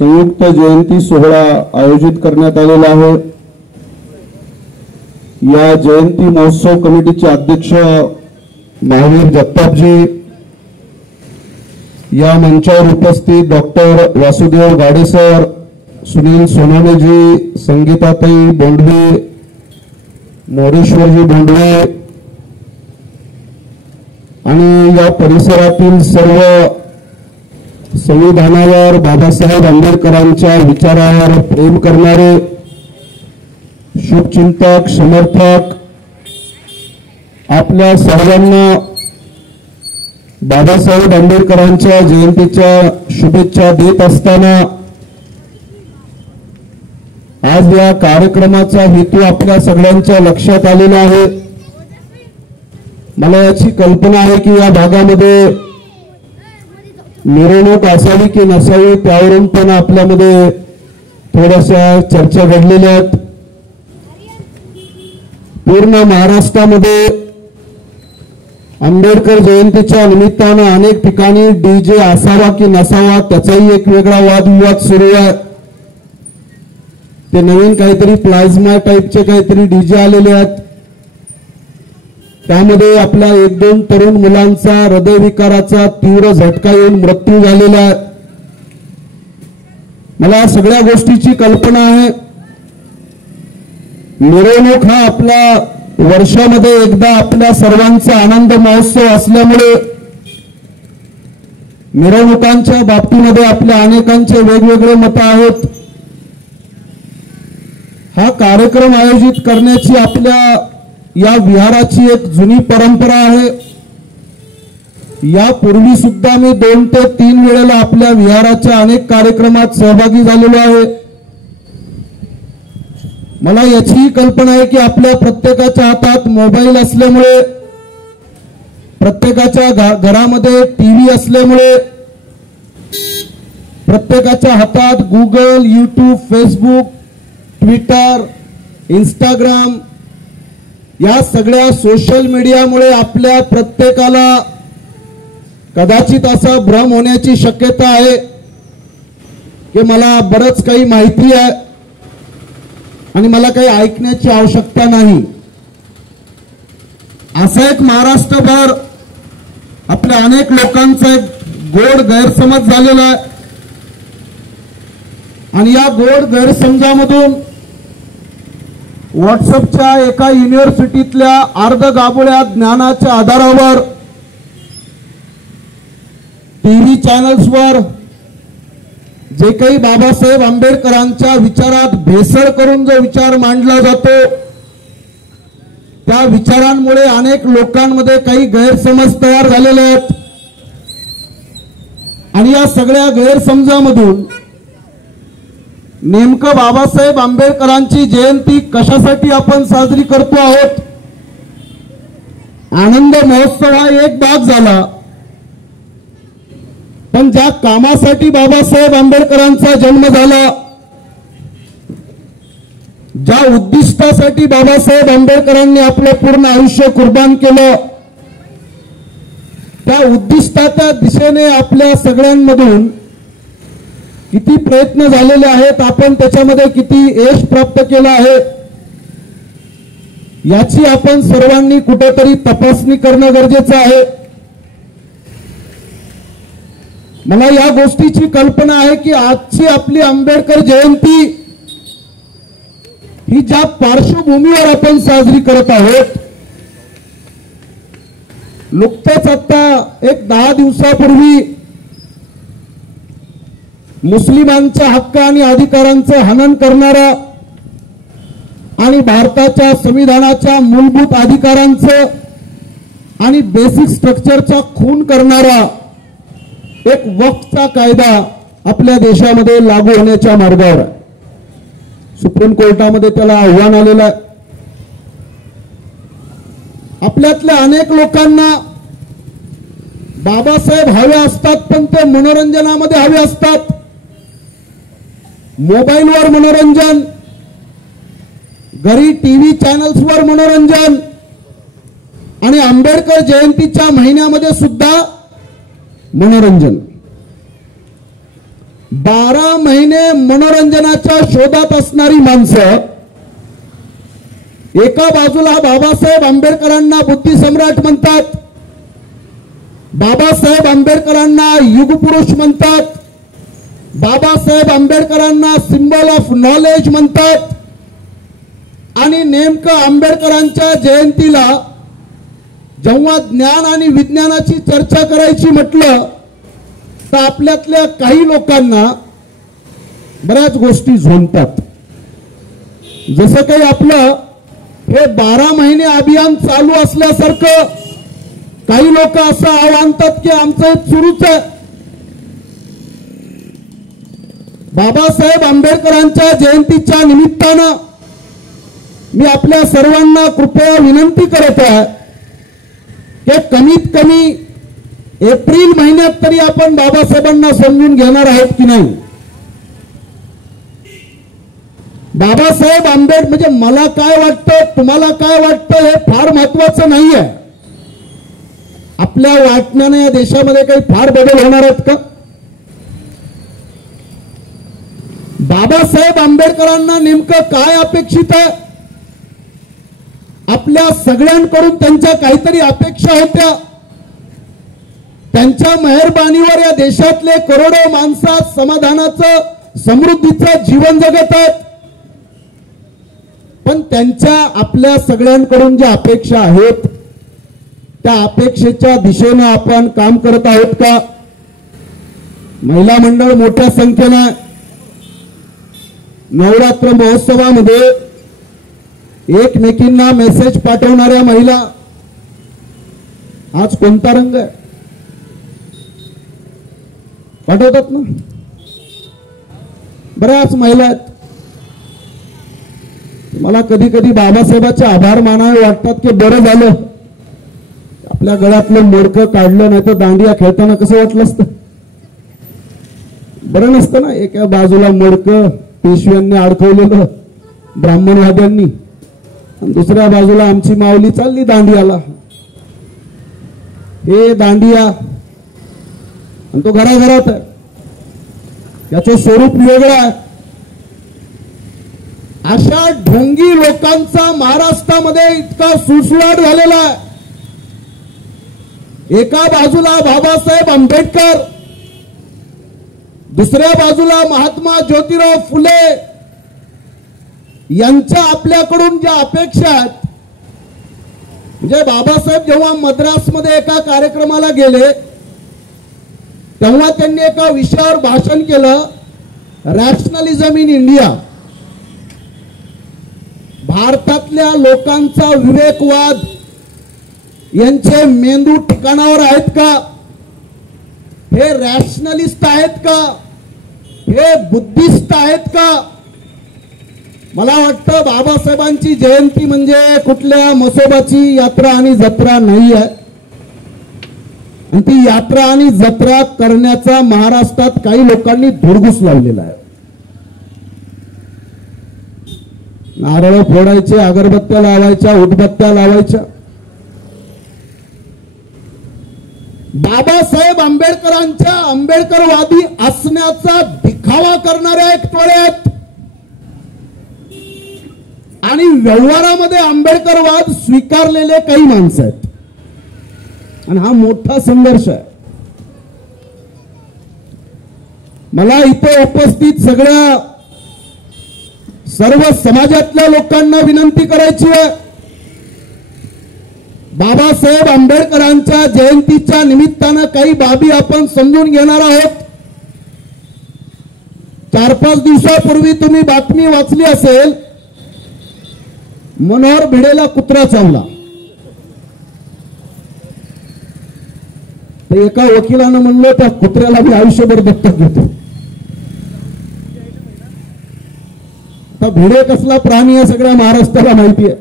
संयुक्त जयंती सोहळा आयोजित करण्यात आलेला आहे। या जयंती महोत्सव कमिटीचे अध्यक्ष महावीर जगतापजी, या मंचावर उपस्थित डॉक्टर वासुदेव गाडे सर, सुनील सोनानेजी, संगीताताई बोंडवे, मोरेश्वरजी बोंडवे आणि या परिसरातील सर्व संविधानावर, बाबासाहेब आंबेडकरांच्या विचारावर प्रेम करणारे शुभचिंतक, समर्थक आपल्या सर्वांना बाबासाहेब आंबेडकरांच्या जयंतीच्या शुभेच्छा देत असताना आज या कार्यक्रमाचा हेतू आपल्या सगळ्यांच्या लक्षात आलेला आहे। मला याची कल्पना आहे की या भागामध्ये मिरवणूक असावी की नसावी त्यावरून पण आपल्यामध्ये थोड्याशा चर्चा घडलेल्या आहेत। पूर्ण महाराष्ट्रामध्ये आंबेडकर जयंतीच्या निमित्तानं अनेक ठिकाणी डीजे असावा की नसावा त्याचाही एक वेगळा वादविवाद सुरू आहे। ते नवीन काहीतरी प्लाझ्मा टाईपचे काहीतरी डीजे आलेले आहेत, त्यामध्ये आपल्या 1-2 तरुण मुलांचा हृदयविकाराचा तीव्र झटका येऊन मृत्यू झालेला आहे। मला सगळ्या गोष्टीची कल्पना आहे। मिरवणूक हा आपला वर्षामध्ये एकदा आपल्या सर्वांचा आनंद महोत्सव असल्यामुळे मिरवणुकांच्या बाबतीमध्ये आपल्या अनेकांचे वेगवेगळे मत आहेत। हा कार्यक्रम आयोजित करण्याची आपल्या या विहाराची एक जुनी परंपरा आहे। यापूर्वी सुद्धा मी 2 ते 3 वेळेला आपल्या विहाराच्या अनेक कार्यक्रमात सहभागी झालेलो आहे। मला याची कल्पना आहे की आपल्या प्रत्येकाच्या हातात मोबाईल असल्यामुळे, प्रत्येकाच्या घरामध्ये टीव्ही असल्यामुळे, प्रत्येकाच्या हातात Google, YouTube, Facebook, Twitter, Instagram या सगळ्या सोशल मीडियामुळे आपल्या प्रत्येकाला कदाचित असा भ्रम होण्याची शक्यता आहे की मला बरंच काही माहिती आहे आणि मला काही ऐकण्याची आवश्यकता नाही। असा एक महाराष्ट्रभर आपल्या अनेक लोकांचा एक गोड गैरसमज झालेला आहे आणि या गोड गैरसमजामधून व्हॉट्सअपच्या एका युनिव्हर्सिटीतल्या अर्धगाभोळ्या ज्ञानाच्या आधारावर टीव्ही चॅनल्सवर जे काही बाबासाहेब आंबेडकरांच्या विचारात भेसळ करून जो विचार मांडला जातो त्या विचारांमुळे अनेक लोकांमध्ये काही गैरसमज तयार झालेले आहेत आणि या सगळ्या गैरसमजामधून नेमकं बाबासाहेब आंबेडकरांची जयंती कशासाठी आपण साजरी करतो आहोत। आनंद महोत्सव हा एक भाग झाला, पण ज्या कामासाठी बाबासाहेब आंबेडकरांचा जन्म झाला, ज्या उद्दिष्टासाठी बाबासाहेब आंबेडकरांनी आपलं पूर्ण आयुष्य कुर्बान केलं, त्या उद्दिष्टाच्या दिशेने आपल्या सगळ्यांमधून किती प्रयत्न झालेले आहेत, आपण त्याच्यामध्ये किती यश प्राप्त केलं आहे याची आपण सर्वांनी कुठेतरी तपासणी करणं गरजेचं आहे। मला या गोष्टीची कल्पना आहे की आजची आपली आंबेडकर जयंती ही ज्या पार्श्वभूमीवर आपण साजरी करत आहोत, नुकतंच आता एक 10 दिवसापूर्वी मुस्लिमांच्या हक्क आणि अधिकारांचं हनन करणारा आणि भारताच्या संविधानाच्या मूलभूत अधिकारांचं आणि बेसिक स्ट्रक्चरचा खून करणारा एक वक्फचा कायदा आपल्या देशामध्ये लागू होण्याच्या मार्गावर आहे। सुप्रीम कोर्टामध्ये त्याला आव्हान आलेलं आहे। आपल्यातल्या अनेक लोकांना बाबासाहेब हवे असतात, पण ते मनोरंजनामध्ये हवे असतात। मोबाईलवर मनोरंजन, घरी टीव्ही चॅनल्सवर मनोरंजन आणि आंबेडकर जयंतीच्या महिन्यामध्ये सुद्धा मनोरंजन। 12 महिने मनोरंजनाच्या शोधात असणारी माणसं एका बाजूला बाबासाहेब आंबेडकरांना बुद्धिसम्राट म्हणतात, बाबासाहेब आंबेडकरांना युगपुरुष म्हणतात, बाबासाहेब आंबेडकरांना सिंबल ऑफ नॉलेज म्हणतात, आणि नेमकं आंबेडकरांच्या जयंतीला जेव्हा ज्ञान आणि विज्ञानाची चर्चा करायची म्हटलं तर आपल्यातल्या काही लोकांना बऱ्याच गोष्टी झोंबतात. जसं काही आपलं हे 12 महिने अभियान चालू असल्यासारखं काही लोक असं आवाहनतात की आमचं हे सुरूच आहे. बाबासाहेब आंबेडकरांच्या जयंतीच्या निमित्तानं मी आपल्या सर्वांना कृपया विनंती करत आहे की कमीत कमी एप्रिल महिन्यात तरी आपण बाबासाहेबांना समजून घेणार आहोत की नाही. बाबासाहेब आंबेडकर म्हणजे मला काय वाटतं, तुम्हाला काय वाटतं हे फार महत्वाचं नाहीये. आपल्या वाटण्याने या देशामध्ये काही फार बदल होणार आहेत का? बाबासाहेब आंबेडकरांना नेमकं काय अपेक्षित आहे? आपल्या सगळ्यांकडून त्यांच्या काहीतरी अपेक्षा होत्या. त्यांच्या मेहरबानीवर या देशातले करोडो माणसं समाधानाचं समृद्धीचं जीवन जगत आहेत. पण त्यांच्या आपल्या सगळ्यांकडून ज्या अपेक्षा आहेत त्या अपेक्षेच्या दिशेनं आपण काम करत आहोत का? महिला मंडळ मोठ्या संख्येनं नवरात्र महोत्सवामध्ये एकमेकींना मेसेज पाठवणाऱ्या महिला. आज कोणता रंग आहे पाठवतात ना? बऱ्याच महिला आहेत. मला कधी कधी बाबासाहेबांचे आभार मानावे वाटतात की बरं झालं आपल्या गळ्यातलं मोडकं काढलं, नाही तर दांडिया खेळताना कसं वाटलं असतं? बरं नसतं ना. एका बाजूला मोडकं पेशव्यांनी अडकवलेलं ब्राह्मणवाद्यांनी, आणि दुसऱ्या बाजूला आमची माऊली चालली दांडियाला. हे दांडिया आणि तो घराघरात आहे, याचं स्वरूप वेगळं आहे. अशा ढोंगी लोकांचा महाराष्ट्रामध्ये इतका सुळसुळाट झालेला आहे. एका बाजूला बाबासाहेब आंबेडकर, दुसऱ्या बाजूला महात्मा ज्योतिराव फुले यांच्या आपल्याकडून ज्या अपेक्षा आहेत. म्हणजे बाबासाहेब जेव्हा मद्रासमध्ये एका कार्यक्रमाला गेले तेव्हा त्यांनी एका विषयावर भाषण केलं, रॅशनलिझम इन इंडिया. भारतातल्या लोकांचा विवेकवाद यांचे मेंदू ठिकाणावर आहेत का? हे रॅशनलिस्ट आहेत का? हे बुद्धिस्ट आहेत का? मला वाटतं बाबासाहेबांची जयंती म्हणजे कुठल्या मसोबाची यात्रा आणि जत्रा नाही आहे. आणि ती यात्रा आणि जत्रा करण्याचा महाराष्ट्रात काही लोकांनी धुडगूस लावलेला आहे. नारळ फोडायचे, अगरबत्त्या लावायच्या, उदबत्त्या लावायच्या. बाबासाहेब आंबेडकरांच्या आंबेडकरवादी असण्याचा दिखावा करणाऱ्या एक टोळे आहेत आणि व्यवहारामध्ये आंबेडकरवाद स्वीकारलेले काही माणसं आहेत. आणि हा मोठा संघर्ष आहे. मला इथे उपस्थित सगळ्या सर्व समाजातल्या लोकांना विनंती करायची आहे. बाबासाहेब आंबेडकरांच्या जयंतीच्या निमित्तानं काही बाबी आपण समजून घेणार आहोत. 4-5 दिवसापूर्वी तुम्ही बातमी वाचली असेल, मनोहर भिडेला कुत्रा चावला. तर एका वकिलानं म्हणलं त्या कुत्र्याला मी आयुष्यभर दत्तक घेतो. आता भिडे कसला प्राणी आहे सगळ्या महाराष्ट्राला माहिती आहे.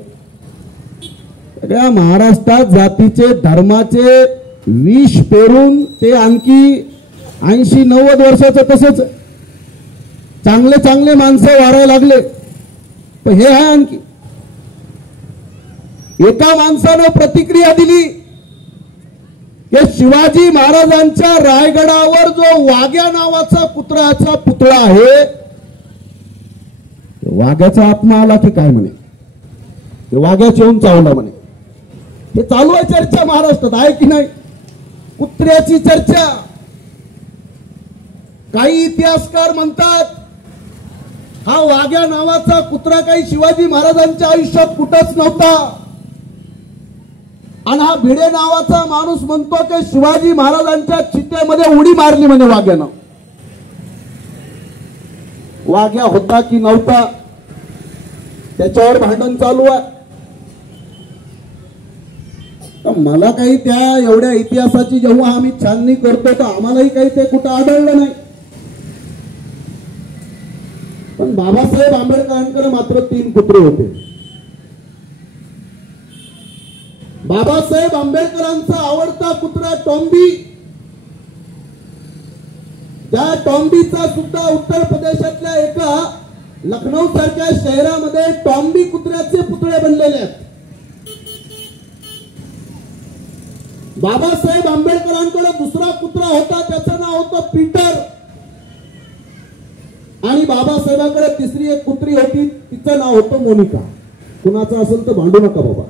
सगळ्या महाराष्ट्रात जातीचे धर्माचे विष पेरून ते आणखी 80-90 वर्षाचं तसंच चांगले चांगले माणसं वारायला लागले. पण हे आहे आणखी. एका माणसानं प्रतिक्रिया दिली की शिवाजी महाराजांच्या रायगडावर जो वाघ्या नावाचा कुत्र्याचा पुतळा आहे, वाघ्याचा आत्मा आला की काय म्हणे, ते वाघ्याचे येऊन चावला म्हणे. हे चालू आहे चर्चा महाराष्ट्रात, आहे की नाही? कुत्र्याची चर्चा. काही इतिहासकार म्हणतात हा वाघ्या नावाचा कुत्रा काही शिवाजी महाराजांच्या आयुष्यात कुठंच नव्हता, आणि हा भिडे नावाचा माणूस म्हणतो की शिवाजी महाराजांच्या चितेमध्ये उडी मारली म्हणे वाघ्यानं. वाघ्या होता की नव्हता त्याच्यावर भांडण चालू आहे. मला काही त्या एवढ्या इतिहासाची जेव्हा आम्ही छाननी करतो तर आम्हालाही काही ते कुठं आढळलं नाही. पण बाबासाहेब आंबेडकरांकडे मात्र 3 कुत्रे होते. बाबासाहेब आंबेडकरांचा आवडता कुत्रा टॉम्बी. त्या टॉम्बीचा सुद्धा उत्तर प्रदेशातल्या एका लखनौ सारख्या शहरामध्ये टॉम्बी कुत्र्याचे पुतळे बनलेले आहेत. बाबासाहेब आंबेडकरांकडे दुसरा कुत्रा होता, त्याचं नाव होतं पीटर. आणि बाबासाहेबांकडे तिसरी एक कुत्री होती, तिचं नाव होतं मोनिका. कुणाचं असेल तर भांडू नका बाबा,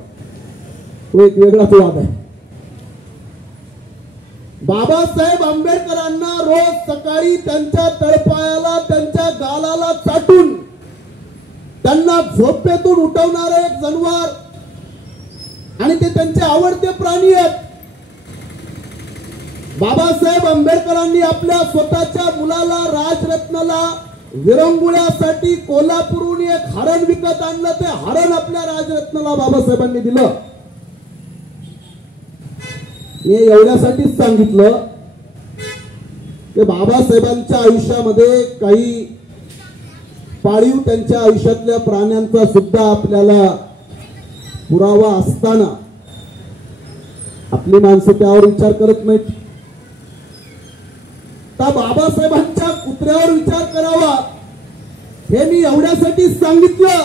तो एक वेगळाच वाद आहे. बाबासाहेब आंबेडकरांना रोज सकाळी त्यांच्या तळपायाला, त्यांच्या गालाला चाटून त्यांना झोपेतून उठवणारे एक जनावर, आणि ते त्यांचे आवडते प्राणी आहेत. बाबासाहेब आंबेडकरांनी आपल्या स्वतःच्या मुलाला राजरत्नाला विरंगुळ्यासाठी कोल्हापूरहून एक हरण विकत आणलं. ते हरण आपल्या राजरत्नाला बाबासाहेबांनी दिलं. मी एवढ्यासाठीच सांगितलं की बाबासाहेबांच्या आयुष्यामध्ये काही पाळीव त्यांच्या आयुष्यातल्या प्राण्यांचा सुद्धा आपल्याला पुरावा असताना आपली माणसं त्यावर विचार करत नाहीत. तर बाबासाहेबांच्या कुत्र्यावर विचार करावा हे मी एवढ्यासाठी सांगितलं,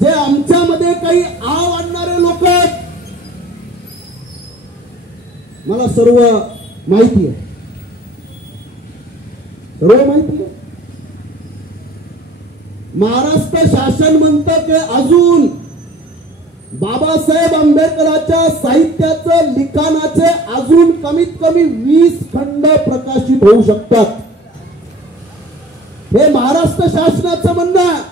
जे आमच्यामध्ये काही आव आणणारे लोक आहेत. मला सर्व माहिती आहे, सर्व माहिती आहे. महाराष्ट्र शासन म्हणतं की अजून बाबासाहेब आंबेडकरांच्या साहित्याचं, लिखाणाचे अजून कमीत कमी 20 खंड प्रकाशित होऊ शकतात. हे महाराष्ट्र शासनाचं म्हणणं आहे.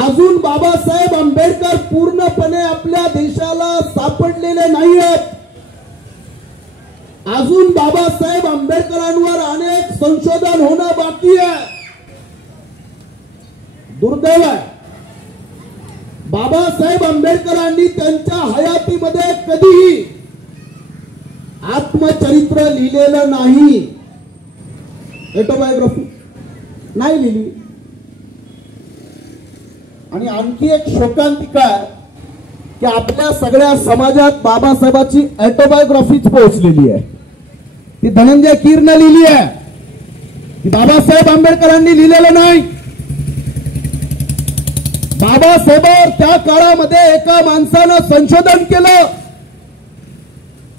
अजून बाबासाहेब आंबेडकर पूर्णपणे आपल्या देशाला सापडलेले नाही आहेत. अजून बाबासाहेब आंबेडकरांवर अनेक संशोधन होणं बाकी आहे. दुर्दैव आहे, बाबासाहेब आंबेडकरांनी त्यांच्या हयातीमध्ये कधीही आत्मचरित्र लिहिलेलं नाही, ऑटोबायोग्राफी नाही लिहिली. आणि आणखी एक शोकांतिका आहे की आपल्या सगळ्या समाजात बाबासाहेबांची ऑटोबायोग्राफीच पोहोचलेली आहे. ती धनंजय कीरने लिहिली आहे, ती बाबासाहेब आंबेडकरांनी लिहिलेलं नाही. बाबासाहेबांवर त्या काळामध्ये एका माणसानं संशोधन केलं,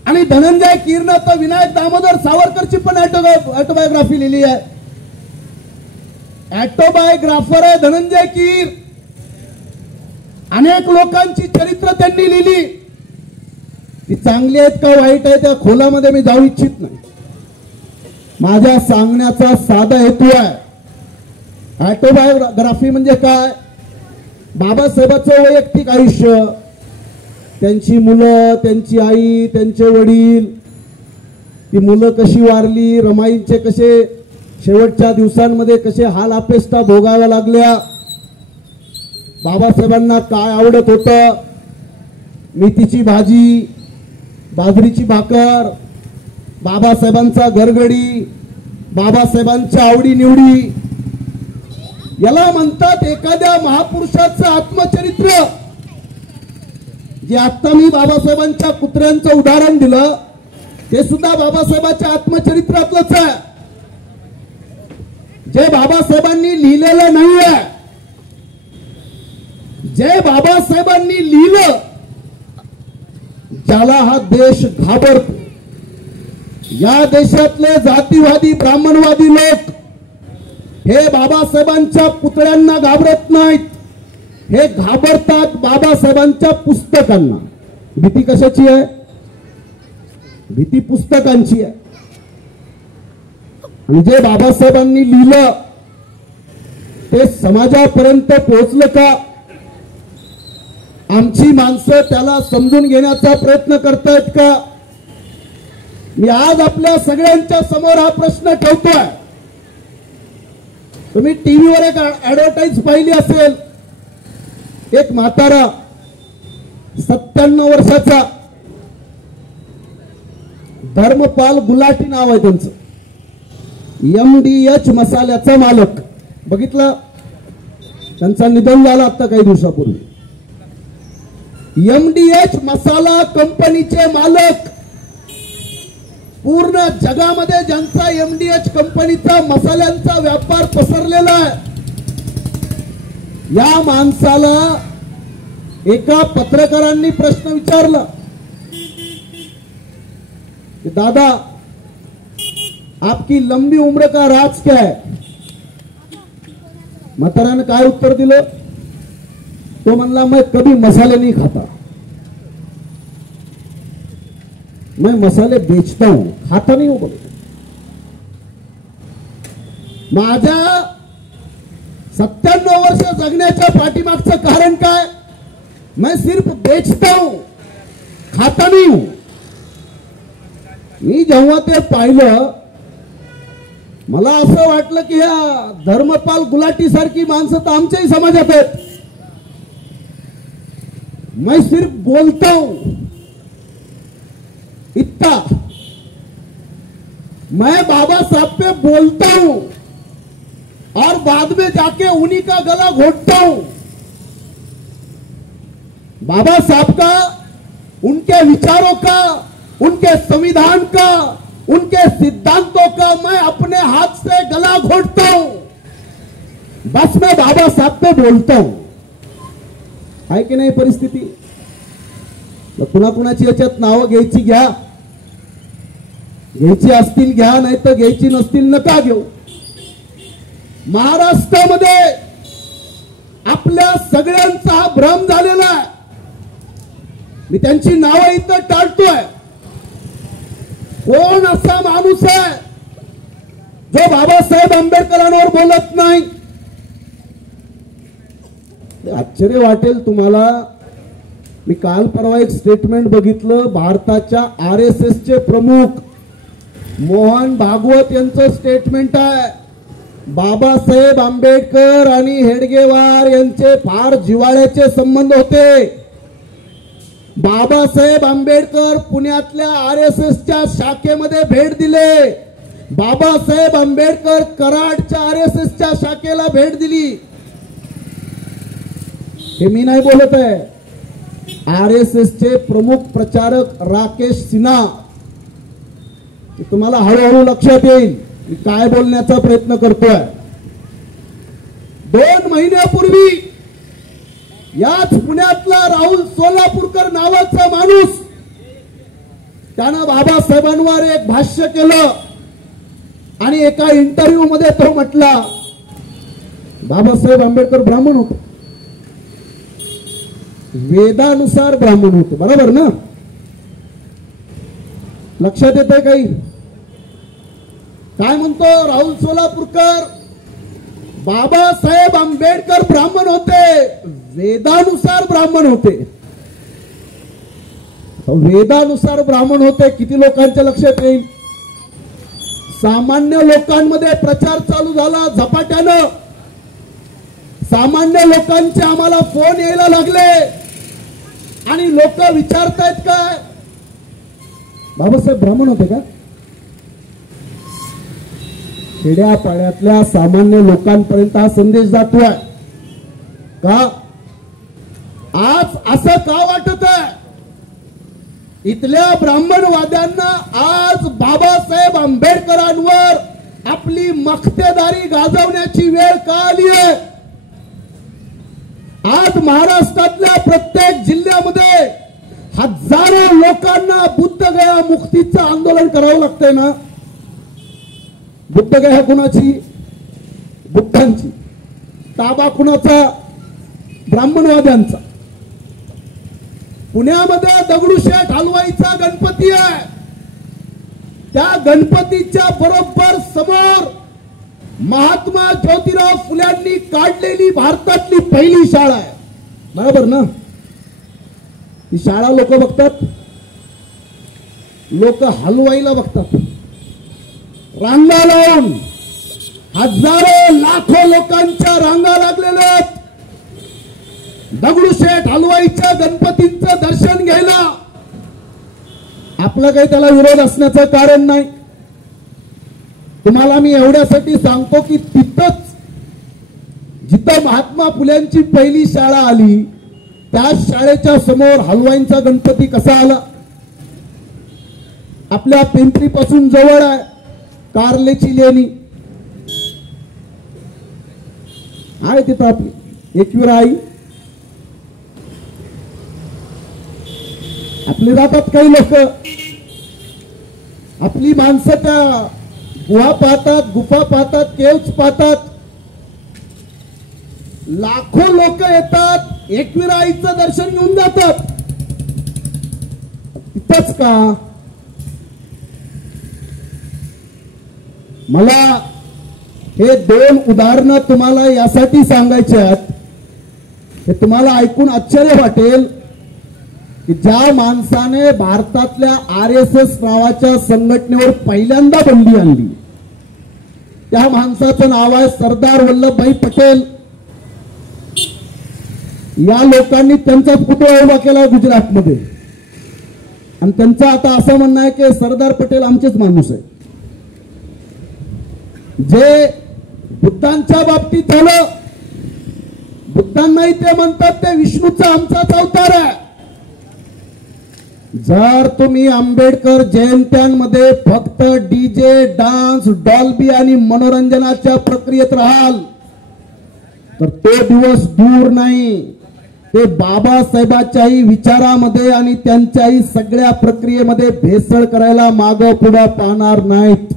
आणि धनंजय कीरने तर विनायक दामोदर सावरकरची पण ऑटोबायोग्राफी लिहिली आहे. ऑटोबायोग्राफर आहे धनंजय कीर. अनेक लोकांची चरित्र त्यांनी लिहिली. ती चांगली आहेत का वाईट आहे त्या खोलामध्ये मी जाऊ इच्छित नाही. माझ्या सांगण्याचा साधा हेतू आहे, ऑटोबायोग्राफी म्हणजे काय? बाबासाहेबांचं वैयक्तिक आयुष्य, त्यांची मुलं, त्यांची आई, त्यांचे वडील, ती मुलं कशी वारली, रमाईंचे कसे शेवटच्या दिवसांमध्ये कसे हाल अपेष्टा भोगाव्या लागल्या, बाबासाहेबांना काय आवडत होतं, मेथीची भाजी, बाजरीची भाकर, बाबासाहेबांचा घरगडी, बाबासाहेबांच्या आवडीनिवडी, याला म्हणतात एखाद्या महापुरुषाचं आत्मचरित्र. जे आता मी बाबासाहेबांच्या कुत्र्यांचं उदाहरण दिलं ते सुद्धा बाबासाहेबांच्या आत्मचरित्रातलंच आहे. जे बाबासाहेबांनी लिहिलेलं नाहीये, जे बाबासाहेबांनी लिहिलं, ज्याला हा देश घाबरतो. या देशातले जातीवादी ब्राह्मणवादी लोक हे बाबासाहेबांच्या पुतळ्यांना घाबरत नाहीत, हे घाबरतात बाबासाहेबांच्या पुस्तकांना. भीती कशाची आहे? भीती पुस्तकांची आहे. आणि जे बाबासाहेबांनी लिहिलं ते समाजापर्यंत पोहोचलं का? आमची माणसं त्याला समजून घेण्याचा प्रयत्न करतायत का? मी आज आपल्या सगळ्यांच्या समोर हा प्रश्न ठेवतोय. तुम्ही टीव्हीवर एक ऍडव्हर्टाईज पाहिली असेल. एक म्हातारा 97 वर्षाचा धर्मपाल गुलाटी नाव आहे त्यांचं, MDH मसाल्याचा मालक. बघितलं? त्यांचं निधन झालं आता काही दिवसापूर्वी. MDH मसाला कंपनीचे मालक, पूर्ण जगामध्ये ज्यांचा MDH कंपनीचा मसाल्यांचा व्यापार पसरलेला आहे, या माणसाला एका पत्रकारांनी प्रश्न विचारला कि दादा आपकी लंबी उम्र का राज क्या है? म्हाताऱ्याने काय उत्तर दिलं? तो म्हणला मैं कभी मसाले नहीं खाता, मैं मसाले बेचता हूं, खाता नहीं हूं. बोले माझ्या 97 वर्ष जगण्याच्या पाठीमागचं कारण काय? मैं सिर्फ बेचता हूं, खाता नहीं हूं. मी जेव्हा ते पाहिलं मला असं वाटलं की ह्या धर्मपाल गुलाटी सारखी माणसं तर आमच्याही समाजात आहेत. मैं सिर्फ बोलता हूं, इतना मैं बाबा साहब पे बोलता हूं और बाद में जाके उन्हीं का गला घोटता हूं. बाबा साहब का, उनके विचारों का, उनके संविधान का, उनके सिद्धांतों का मैं अपने हाथ से गला घोटता हूं. बस मैं बाबा साहब पे बोलता हूं. आहे की नाही परिस्थिती? कुणाकुणाची याच्यात नावं घ्यायची घ्या, घ्यायची असतील घ्या, नाही तर घ्यायची नसतील नका घेऊ. महाराष्ट्रामध्ये आपल्या सगळ्यांचा हा भ्रम झालेला आहे. मी त्यांची नावं इथं टाळतोय. कोण असा माणूस आहे जो बाबासाहेब आंबेडकरांवर बोलत नाही? आश्चर्य वाटेल तुम्हाला. मी काल परवा एक स्टेटमेंट बघितलं. भारताच्या RSS चे प्रमुख मोहन भागवत यांचं स्टेटमेंट आहे. बाबासाहेब आंबेडकर आणि हेडगेवार यांचे फार जिव्हाळ्याचे संबंध होते. बाबासाहेब आंबेडकर पुण्यातल्या RSSच्या शाखेमध्ये भेट दिले. बाबासाहेब आंबेडकर कराडच्या RSSच्या शाखेला भेट दिली. हे मी नाही बोलत आहे. RSS चे प्रमुख प्रचारक राकेश सिन्हा, तुम्हाला हळूहळू लक्षात येईल मी काय बोलण्याचा प्रयत्न करतोय. 2 महिन्यापूर्वी याच पुण्यातला राहुल सोलापूरकर नावाचा माणूस, त्यानं बाबासाहेबांवर एक भाष्य केलं आणि एका इंटरव्ह्यू मध्ये तो म्हटला बाबासाहेब आंबेडकर ब्राह्मण होते, वेदानुसार ब्राह्मण होते. बरोबर ना? लक्षात येतंय काही? काय म्हणतो राहुल सोलापूरकर? बाबासाहेब आंबेडकर ब्राह्मण होते, वेदानुसार ब्राह्मण होते. वेदानुसार ब्राह्मण होते किती लोकांच्या लक्षात येईल? सामान्य लोकांमध्ये प्रचार चालू झाला झपाट्यानं. सामान्य लोकांचे आम्हाला फोन यायला लागले आणि लोक विचारतायत काय बाबासाहेब ब्राह्मण होते का? खेड्यापाड्यातल्या सामान्य लोकांपर्यंत हा संदेश जातोय का? आज असं का वाटत आहे? इथल्या ब्राह्मणवाद्यांना आज बाबासाहेब आंबेडकरांवर आपली मक्तेदारी गाजवण्याची वेळ का आली आहे? आज महाराष्ट्रातल्या प्रत्येक जिल्ह्यामध्ये हजारो लोकांना बुद्धगया मुक्तीचं आंदोलन करावं लागतंय ना. बुद्धगया कुणाची? बुद्धांची. ताबा कुणाचा? ब्राह्मणवाद्यांचा. पुण्यामध्ये दगडूशेठ हलवाईचा गणपती आहे. त्या गणपतीच्या बरोबर समोर महात्मा ज्योतिराव फुल्यांनी काढलेली भारतातली पहिली शाळा आहे. बरोबर ना? ती शाळा लोक बघतात, लोक हलवाईला बघतात. रांगा लावून हजारो लाखो लोकांच्या रांगा लागलेल्या आहेत दगडूशेठ हलवाईच्या गणपतींचं दर्शन घ्यायला. आपलं काही त्याला विरोध असण्याचं कारण नाही. तुम्हाला मी एवढ्यासाठी सांगतो की तिथंच जिथं महात्मा फुल्यांची पहिली शाळा आली त्या शाळेच्या समोर हलवाईंचा गणपती कसा आला? आपल्या पिंपरी पासून जवळ आहे कारलेची लेणी आहे. तिथं आपली एकविरा आई आपले जातात काही लोक. आपली माणसं त्या गुहा पाहतात, गुफा पाहतात, केव्स पाहतात. लाखो लोक येतात, एकविरा आईचं दर्शन घेऊन जातात. तिथंच का? मला हे दोन उदाहरणं तुम्हाला यासाठी सांगायचे आहेत, हे तुम्हाला ऐकून आश्चर्य वाटेल की ज्या माणसाने भारतातल्या RSS नावाच्या संघटनेवर पहिल्यांदा बंदी आणली त्या माणसाचं नाव आहे सरदार वल्लभभाई पटेल. या लोकांनी त्यांचा पुतळा उभा केला गुजरातमध्ये आणि त्यांचं आता असं म्हणणं आहे की सरदार पटेल आमचेच माणूस आहे. जे बुद्धांच्या बाबतीत झालं, बुद्धांनाही ते म्हणतात ते विष्णूचा आमचाच अवतार आहे. जर तुम्ही आंबेडकर जयंत्यांमध्ये फक्त DJ, डान्स, डॉल्बी आणि मनोरंजनाच्या प्रक्रियेत राहाल तर तो दिवस दूर नाही. ते बाबासाहेबांच्याही विचारामध्ये आणि त्यांच्याही सगळ्या प्रक्रियेमध्ये भेसळ करायला मागं पुढे पाहणार नाहीत.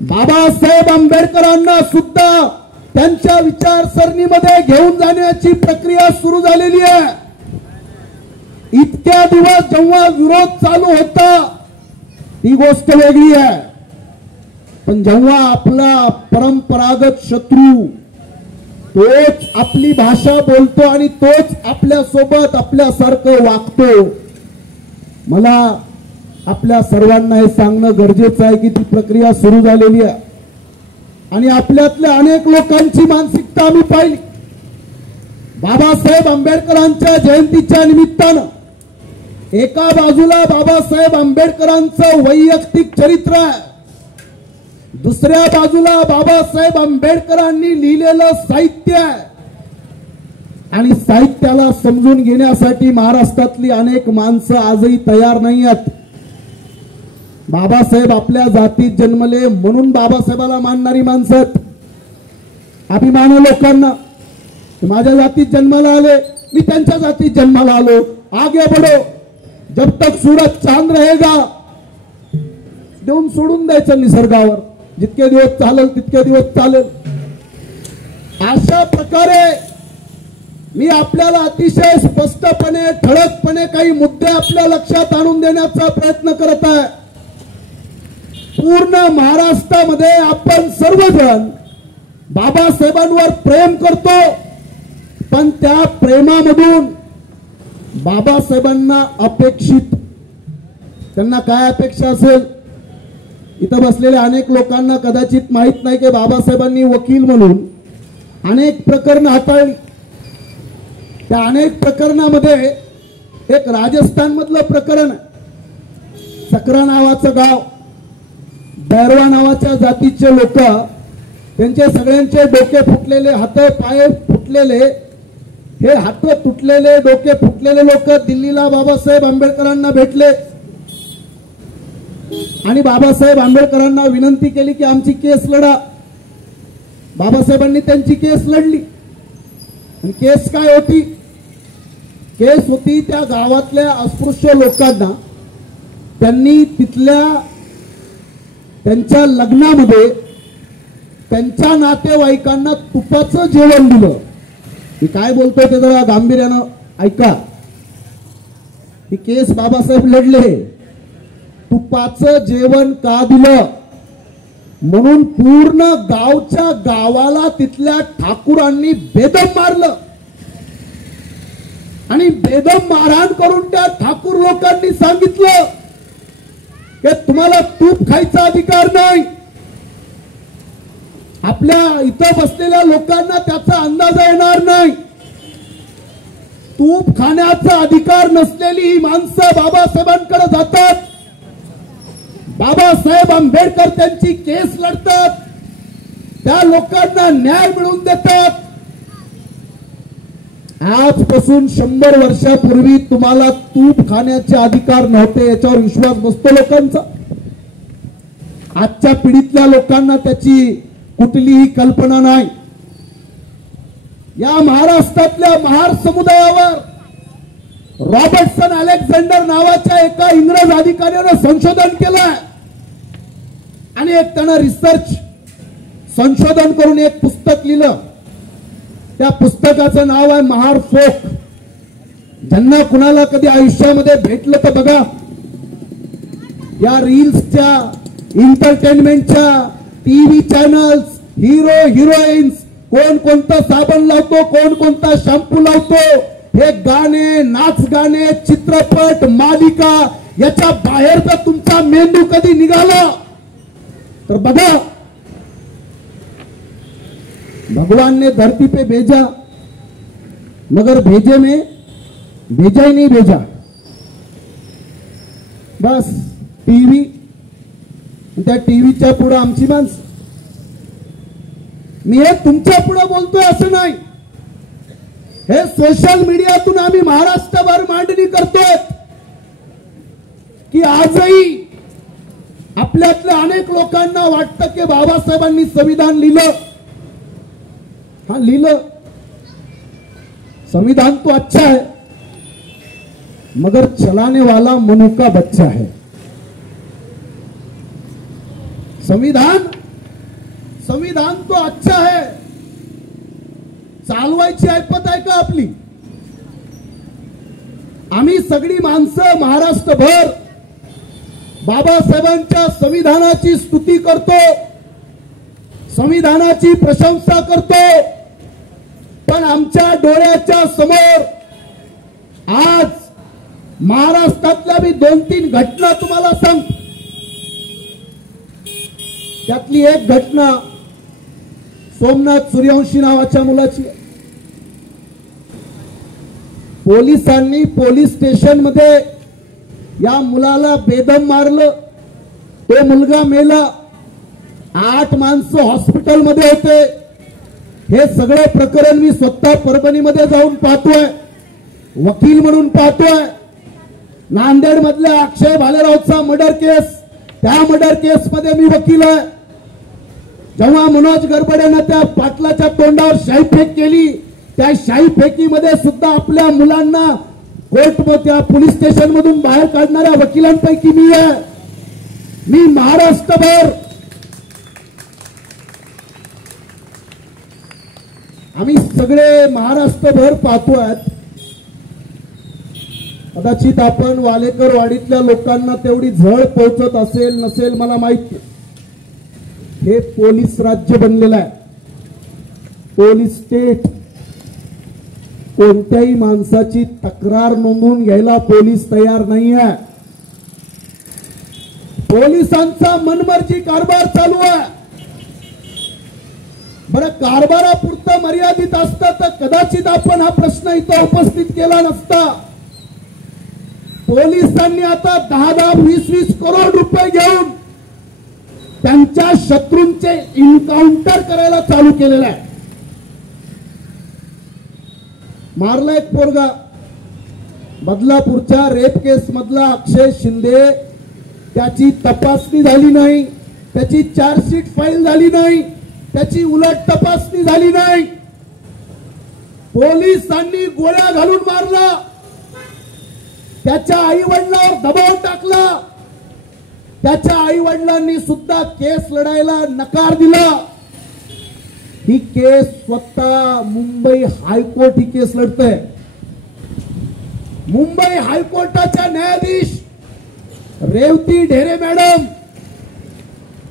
बाबासाहेब आंबेडकरांना सुद्धा त्यांच्या विचारसरणीमध्ये घेऊन जाण्याची प्रक्रिया सुरू झालेली आहे. इतक्या दिवस जेव्हा विरोध चालू होता ती गोष्ट वेगळी आहे, पण जेव्हा आपला परंपरागत शत्रू तोच आपली भाषा बोलतो आणि तोच आपल्या सोबत आपल्यासारखं वागतो, मला आपल्या सर्वांना हे सांगणं गरजेचं आहे की ती प्रक्रिया सुरू झालेली आहे. आणि आपल्यातल्या अनेक लोकांची मानसिकता आम्ही पाहिली. बाबासाहेब आंबेडकरांच्या जयंतीच्या निमित्तानं एका बाजूला बाबासाहेब आंबेडकरांचं वैयक्तिक चरित्र आहे, दुसऱ्या बाजूला बाबासाहेब आंबेडकरांनी लिहिलेलं साहित्य आहे. आणि साहित्याला समजून घेण्यासाठी महाराष्ट्रातली अनेक माणसं आजही तयार नाही आहेत. बाबासाहेब आपल्या जातीत जन्मले म्हणून बाबासाहेबाला मानणारी माणसं आहेत. अभिमान लोकांना माझ्या जातीत जन्माला आले, मी त्यांच्या जातीत जन्माला आलो, आगे बढो, जब तक सूरज चांद रहेगा. देऊन सोडून द्यायचं निसर्गावर, जितके दिवस चालेल तितके दिवस चालेल. अशा प्रकारे मी आपल्याला अतिशय स्पष्टपणे ठळकपणे काही मुद्दे आपल्या लक्षात आणून देण्याचा प्रयत्न करत आहे. पूर्ण महाराष्ट्रामध्ये आपण सर्वजण बाबासाहेबांवर प्रेम करतो, पण त्या प्रेमामधून बाबासाहेबांना अपेक्षित त्यांना काय अपेक्षा असेल इथं बसलेल्या अनेक लोकांना कदाचित माहित नाही की बाबासाहेबांनी वकील म्हणून अनेक प्रकरणं हाताळली. त्या अनेक प्रकरणामध्ये एक राजस्थान मधलं प्रकरण आहे. सकरा नावाचं गाव, बैरवा नावाच्या जातीचे लोक, त्यांचे सगळ्यांचे डोके फुटलेले, हात पाय फुटलेले, हे हात तुटलेले डोके फुटलेले लोक दिल्लीला बाबासाहेब आंबेडकरांना भेटले आणि बाबासाहेब आंबेडकरांना विनंती केली की आमची केस लढा. बाबासाहेबांनी त्यांची केस लढली आणि केस काय होती केस होती त्या गावातल्या अस्पृश्य लोकांना त्यांनी त्यांच्या लग्नामध्ये त्यांच्या नातेवाईकांना तुपाचं जेवण दिलं. मी काय बोलतोय ते जरा गांभीर्यानं ऐका. ही केस बाबासाहेब लढले. तुपाचं जेवण का दिलं म्हणून पूर्ण गावच्या गावाला तिथल्या ठाकूरांनी बेदम मारलं आणि बेदम मारहाण करून त्या ठाकूर लोकांनी सांगितलं की तुम्हाला तूप खायचा अधिकार नाही. आपल्या इथं बसलेल्या लोकांना त्याचा अंदाज येणार नाही. तूप खाण्याचा अधिकार नसलेली ही माणसं बाबासाहेबांकडे जातात. बाबासाहेब आंबेडकर त्यांची केस लढतात. त्या लोकांना न्याय मिळवून देतात. आजपासून 100 वर्षापूर्वी तुम्हाला तूप खाण्याचे अधिकार नव्हते याच्यावर विश्वास बसतो लोकांचा. आजच्या पिढीतल्या लोकांना त्याची कुठलीही कल्पना नाही. या महाराष्ट्रातल्या महार समुदायावर रॉबर्टसन अलेक्झांडर नावाच्या एका इंग्रज अधिकाऱ्यानं संशोधन केलं आणि एक त्यानं रिसर्च संशोधन करून एक पुस्तक लिहिलं. त्या पुस्तकाचं नाव आहे महार फोक. ज्यांना कुणाला कधी आयुष्यामध्ये भेटलं तर बघा. या रील्सच्या एंटरटेनमेंटच्या टीव्ही चॅनल्स, हिरो हिरोईन्स, कोण कोणता साबण लावतो, कोण कोणता शॅम्पू लावतो, हे गाणे, नाच गाणे, चित्रपट, मालिका याच्या बाहेर जर तुमचा मेंदू कधी निघाला तर बघा. भगवान ने धरती पे भेजा मगर भेजे में भेजा ही नहीं भेजा. बस टीव्ही, त्या टीव्हीच्या पुढे आमची माणसं. मी हे तुमच्या पुढे बोलतोय असं नाही. हे सोशल मीडियातून आम्ही महाराष्ट्रभर मांडणी करतोय की आजही आपल्यातल्या अनेक लोकांना वाटतं की बाबासाहेबांनी संविधान लिहिलं. हाँ लिहिलं, संविधान तो अच्छा है मगर चलाने वाला मनु का बच्चा है. संविधान तो अच्छा है, चालवायची ऐपत आहे का आपली? आम्ही सगळी माणसं महाराष्ट्रभर बाबासाहेबांच्या संविधानाची स्तुती करतो, संविधानाची प्रशंसा करतो. पण आमच्या डोळ्याच्या समोर आज महाराष्ट्रातल्या मी 2-3 घटना तुम्हाला सांगतो. त्यातली एक घटना सोमनाथ सूर्यवंशी नावाच्या मुलाची. पोलिसांनी पोलीस स्टेशन मध्ये या मुलाला बेदम मारलं. तो मुलगा मेला. 8 माणसं हॉस्पिटल मध्ये होते. हे सगळं प्रकरण मी स्वतः परभणीमध्ये जाऊन पाहतोय, वकील म्हणून पाहतोय. नांदेड मधल्या अक्षय भालेरावचा मर्डर केस, त्या मर्डर केस मध्ये मी वकील आहे. जेव्हा मनोज गरबडेनं त्या पाटलाच्या तोंडावर शाईफेक केली, त्या शाईफेकीमध्ये सुद्धा आपल्या मुलांना कोर्ट पोलीस स्टेशन मधून बाहेर काढणाऱ्या वकिलांपैकी मी आहे. मी महाराष्ट्रभर आम्ही सगळे महाराष्ट्रभर पाहतोय. कदाचित आपण वालेकर वाडीतल्या लोकांना तेवढी झळ पोहोचत असेल नसेल मला माहिती. हे पोलीस राज्य बनलेलं आहे, पोलीस स्टेट. कोणत्याही माणसाची तक्रार नोंदवून घ्यायला पोलीस तयार नाही आहे. पोलिसांचा मनमर्जी कारभार चालू आहे. बरं, कारभारापुरतं मर्यादित असतं तर कदाचित आपण हा प्रश्न इथं उपस्थित केला नसता. पोलिसांनी आता 10-20 करोड रुपये घेऊन त्यांच्या शत्रूंचे इन्काउंटर करायला चालू केलेलं आहे. मारला एक पोरगा, बदलापूरच्या रेप केस मधला अक्षय शिंदे. त्याची तपासणी झाली नाही, त्याची चार्जशीट फाईल झाली नाही, त्याची उलट तपासणी झाली नाही. पोलिसांनी गोळ्या घालून मारला. त्याच्या आई वडिलांवर दबाव टाकला, त्याच्या आई वडिलांनी सुद्धा केस लढायला नकार दिला। ही केस स्वतः मुंबई हायकोर्ट ही केस लढतंय। मुंबई हायकोर्टाच्या न्यायाधीश रेवती ढेरे मॅडम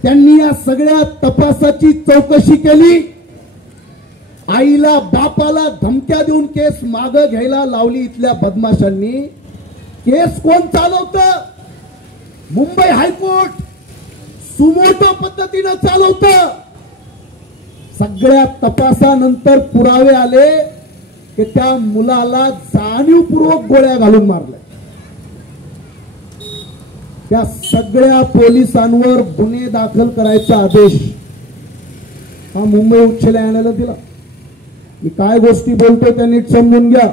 त्यांनी या सगळ्या तपासाची चौकशी केली। आईला बापाला धमक्या देऊन केस मागे घ्यायला लावली इथल्या बदमाशांनी। केस कोण चालवतं? मुंबई हायकोर्ट सुमोटो पद्धतीने चालवतं। सगळ्या तपासानंतर पुरावे आले की त्या मुलाला जाणीवपूर्वक गोळ्या घालून मारल्या। त्या सगळ्या पोलिसांवर गुन्हे दाखल करायचा आदेश हा मुंबई उच्च न्यायालयाला दिला। मी काय गोष्टी बोलतो त्या नीट समजून घ्या।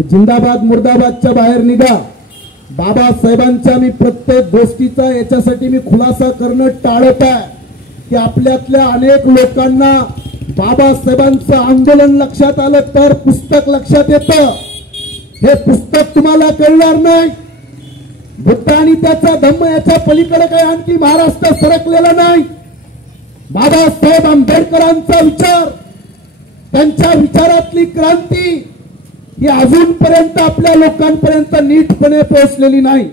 जिंदाबाद मुर्दाबादच्या बाहेर निघा। बाबासाहेबांच्या मी प्रत्येक गोष्टीचा याच्यासाठी मी खुलासा करणं टाळत आहे की आपल्यातल्या अनेक लोकांना बाबासाहेबांचं आंदोलन लक्षात आलं तर पुस्तक लक्षात येतं। हे पुस्तक तुम्हाला कळणार नाही। बुद्ध आणि त्याचा धम्म याच्या पलीकडे काही आणखी महाराष्ट्र सरकलेला नाही। बाबासाहेब आंबेडकरांचा विचार, त्यांच्या विचारातली क्रांती ही अजूनपर्यंत आपल्या लोकांपर्यंत नीटपणे पोहोचलेली नाही।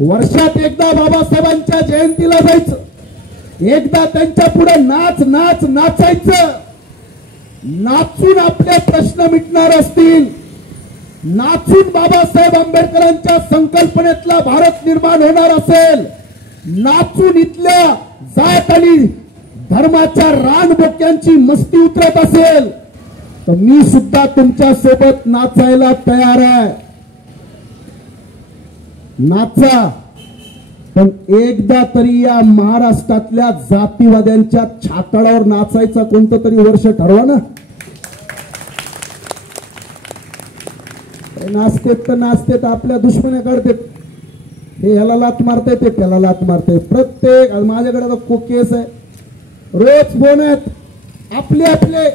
वर्षात एकदा बाबासाहेबांच्या जयंतीला जायचं, एकदा त्यांच्या पुढे नाच नाच नाचायचं। नाचून आपले प्रश्न मिटणार असतील, नाचून बाबासाहेब आंबेडकरांच्या संकल्पनेतला भारत निर्माण होणार असेल, नाचून इथल्या जात आणि धर्माच्या रानबोक्यांची मस्ती उतरत असेल तर मी सुद्धा तुमच्या सोबत नाचायला तयार आहे। नाचा, पण एकदा तरी या महाराष्ट्रातल्या जातीवाद्यांच्या छाताडावर नाचायचा कोणतं तरी वर्ष ठरवा ना। नाचतेत तर नाचतेत, आपल्या दुश्मने काढतेत। हे ह्याला लात मारते, ते त्याला लात मारते। प्रत्येक माझ्याकडे केस आहे, रोज फोन आहेत आपले आपले।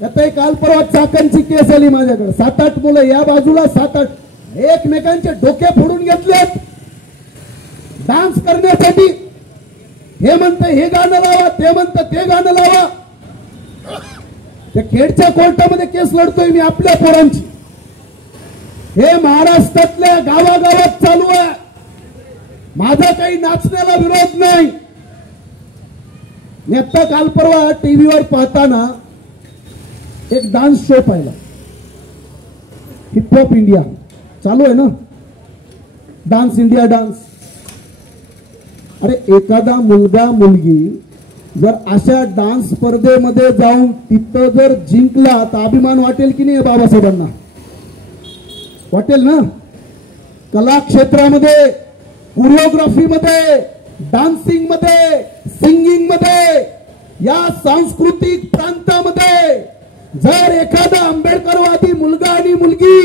आता काल परवा चाकणची केस आली माझ्याकडे। 7-8 मुलं या बाजूला, 7-8 एकमेकांचे डोके फोडून घेतलेत डान्स करण्यासाठी। हे म्हणते हे गाणं लावा, ते म्हणते ते गाणं लावा। त्या खेडच्या कोर्टामध्ये केस लढतोय मी आपल्या पोरांची। हे महाराष्ट्रातल्या गावागावात चालू आहे। माझा काही नाचण्याला विरोध नाही। मी आता काल परवा टीव्हीवर पाहताना एक डान्स शो पाहिला, हिप हॉप इंडिया चालू आहे ना, डान्स इंडिया डान्स। अरे एखादा मुलगा मुलगी जर अशा डान्स स्पर्धेमध्ये जाऊन तिथं जर जिंकला तर अभिमान वाटेल की नाही बाबासाहेबांना? वाटेल ना। कला क्षेत्रामध्ये, कोरिओग्राफी मध्ये, डान्सिंग मध्ये, सिंगिंग मध्ये, या सांस्कृतिक प्रांतामध्ये जर एखादा आंबेडकरवादी मुलगा आणि मुलगी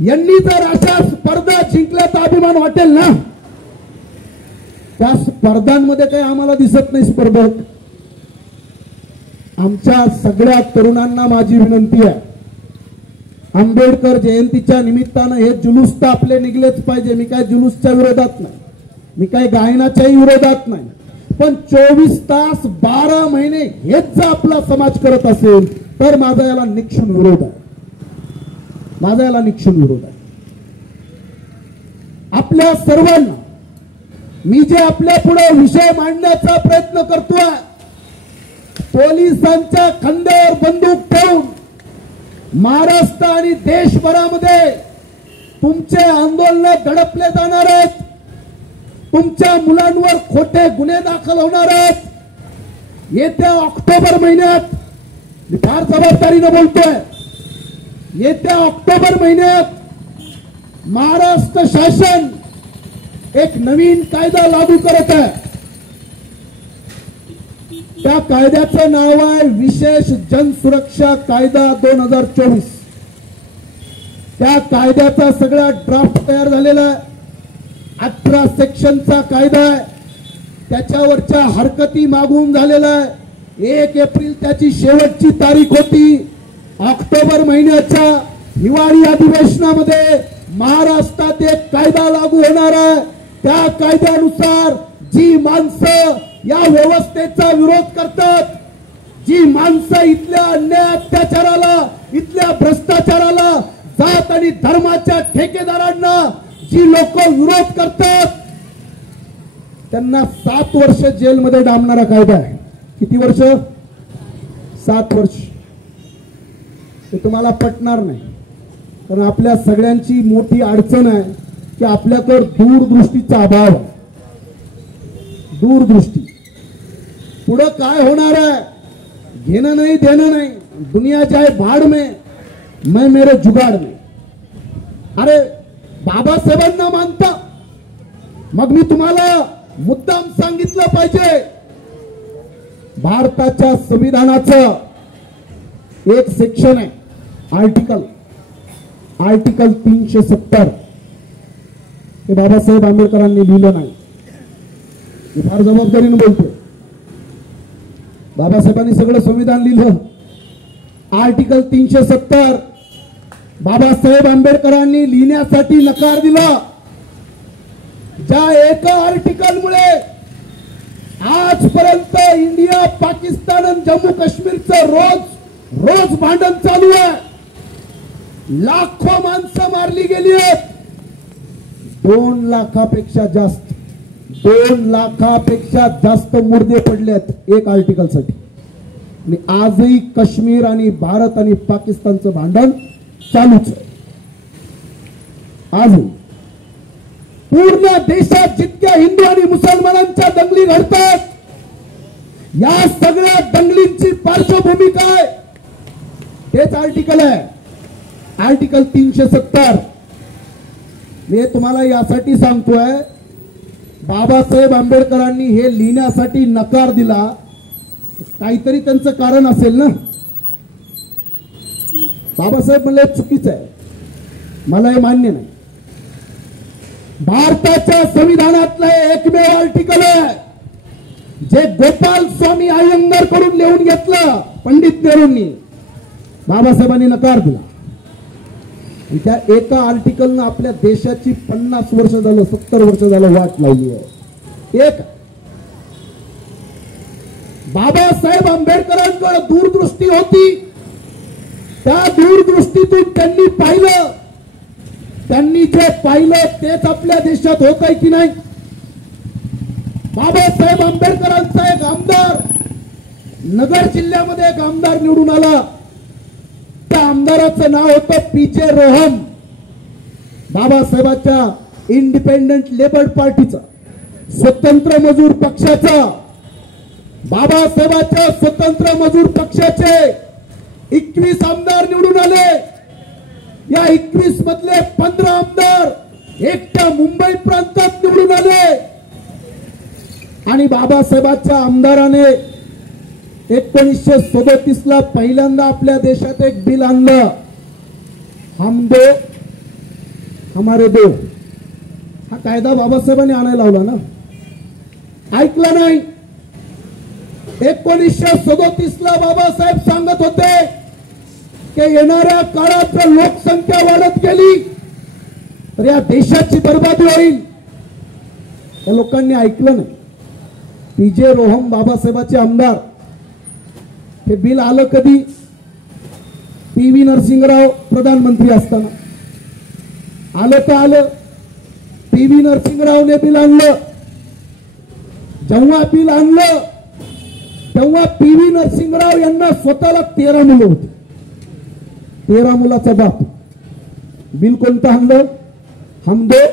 यांनी जर अशा स्पर्धा जिंकल्या तर अभिमान वाटेल ना। त्या स्पर्धांमध्ये काही आम्हाला दिसत नाही स्पर्धक। आमच्या सगळ्या तरुणांना माझी विनंती आहे, आंबेडकर जयंतीच्या निमित्तानं हे जुलूस तर आपले निघलेच पाहिजे। मी काय जुलूसच्या विरोधात नाही, मी काय गायनाच्याही विरोधात नाही, पण 24 तास 12 महिने हेच जर आपला समाज करत असेल तर माझा याला निक्षून विरोध आहे। माझा याला निक्षूण विरोध आहे। आपल्या सर्वांना मी जे आपल्या पुढे विषय मांडण्याचा प्रयत्न करतोय, पोलिसांच्या खांद्यावर बंदूक ठेवून महाराष्ट्र आणि देशभरामध्ये तुमचे आंदोलन दडपले जाणार आहेत। तुमच्या मुलांवर खोटे गुन्हे दाखल होणार आहेत। येत्या ऑक्टोबर महिन्यात, मी फार जबाबदारीने बोलतोय, येत्या ऑक्टोबर महिन्यात महाराष्ट्र शासन एक नवीन कायदा लागू करत आहे। त्या कायद्याचं नाव आहे विशेष जनसुरक्षा कायदा 2024। त्या कायद्याचा सगळा ड्राफ्ट तयार झालेला आहे। 18 सेक्शनचा कायदा आहे, त्याच्यावरच्या हरकती मागून झालेला आहे। 1 एप्रिल त्याची शेवटची तारीख होती। ऑक्टोबर महिन्याच्या हिवाळी अधिवेशनामध्ये महाराष्ट्रात एक कायदा लागू होणार आहे. त्या कायद्यानुसार जी माणसं या व्यवस्थेचा विरोध करतात, जी माणसं इथल्या अन्याय अत्याचाराला, इथल्या भ्रष्टाचाराला, जात आणि धर्माच्या ठेकेदारांना जी लोक विरोध करतात, त्यांना 7 वर्ष जेलमध्ये डांबणारा कायदा आहे. किती वर्ष? 7 वर्ष. हे तुम्हाला पटणार नाही, कारण आपल्या सगळ्यांची मोठी अडचण आहे की आपल्याकडे दूरदृष्टीचा अभाव आहे. दूरदृष्टी. पुढे काय होणार आहे घेणं नाही देणं नाही. दुनिया जाए भाड़ में, मैं मेरे जुगाड़ में. अरे बाबासाहेबांना मानता, मग मी तुम्हाला मुद्दाम सांगितलं पाहिजे, भारताच्या संविधानाचं एक सेक्शन आहे, आर्टिकल 370. हे बाबासाहेब आंबेडकरांनी लिहिलं नाही. मी फार जबाबदारीने बोलतो. बाबासाहेबांनी सगळं संविधान लिहिलं. आर्टिकल 370 बाबासाहेब आंबेडकरांनी लिहिण्यासाठी नकार दिला. ज्या एका आर्टिकलमुळे आजपर्यंत इंडिया, पाकिस्तान आणि जम्मू काश्मीरचं रोज भांडण चालू आहे. लाखो माणसं मारली गेली आहेत. 2 लाखापेक्षा जास्त मुर्दे पडलेत एक आर्टिकलसाठी. आणि आजही काश्मीर आणि भारत आणि पाकिस्तानचं भांडण चालूच आहे. आजही पूर्ण देशात जितक्या हिंदू आणि मुसलमानांच्या दंगली घडतात, या सगळ्या दंगलींची पार्श्वभूमी काय? हेच आर्टिकल आहे, आर्टिकल 370. मी तुम्हाला यासाठी सांगतोय, बाबासाहेब आंबेडकरांनी हे लिहिण्यासाठी नकार दिला, काहीतरी त्यांचं कारण असेल ना. बाबासाहेब म्हणले चुकीचं आहे, मला हे मान्य नाही. भारताच्या संविधानातलं एकमेव आर्टिकल आहे जे गोपाल स्वामी अय्यंगार कडून लिहून घेतलं पंडित नेहरूंनी. बाबासाहेबांनी नकार दिला. त्या एका आर्टिकलनं आपल्या देशाची 50 वर्ष झालं, 70 वर्ष झालं वाट लावली आहे. एक बाबासाहेब आंबेडकरांकडे दूरदृष्टी होती. त्या दूरदृष्टीतून त्यांनी पाहिलं, त्यांनी जे पाहिलं तेच आपल्या देशात होत आहे की नाही. बाबासाहेब आंबेडकरांचा एक आमदार, नगर जिल्ह्यामध्ये एक आमदार निवडून आला. त्या आमदाराचं नाव होतं पीजे रोहम. बाबासाहेबांच्या इंडिपेंडंट लेबर पार्टीचा, स्वतंत्र मजूर पक्षाचा, बाबासाहेबांच्या स्वतंत्र मजूर पक्षाचे 21 आमदार निवडून आले. या 21 मधले 15 आमदार एकट्या मुंबई प्रांतात निवडून आले. आणि बाबासाहेबांच्या आमदाराने 1937 ला पहिल्यांदा आपल्या देशात एक बिल आणलं, हम दो हमारे दो. हा कायदा बाबासाहेबांनी आणायला लावला ना, ऐकलं नाही. 1937 ला बाबासाहेब सांगत होते की येणाऱ्या काळात जर लोकसंख्या वाढत गेली तर या देशाची बर्बादी होईल. त्या लोकांनी ऐकलं नाही. पीजे रोहम बाबासाहेबांचे आमदार. हे बिल आलं कधी? PV नरसिंहराव प्रधानमंत्री असताना आलं तर आलं. PV नरसिंहरावने बिल आणलं. जेव्हा बिल आणलं तेव्हा PV नरसिंहराव यांना स्वतःला 13 मुलं होती. 13 मुलाचा बाप. बिल कोणतं आणलं? हम दो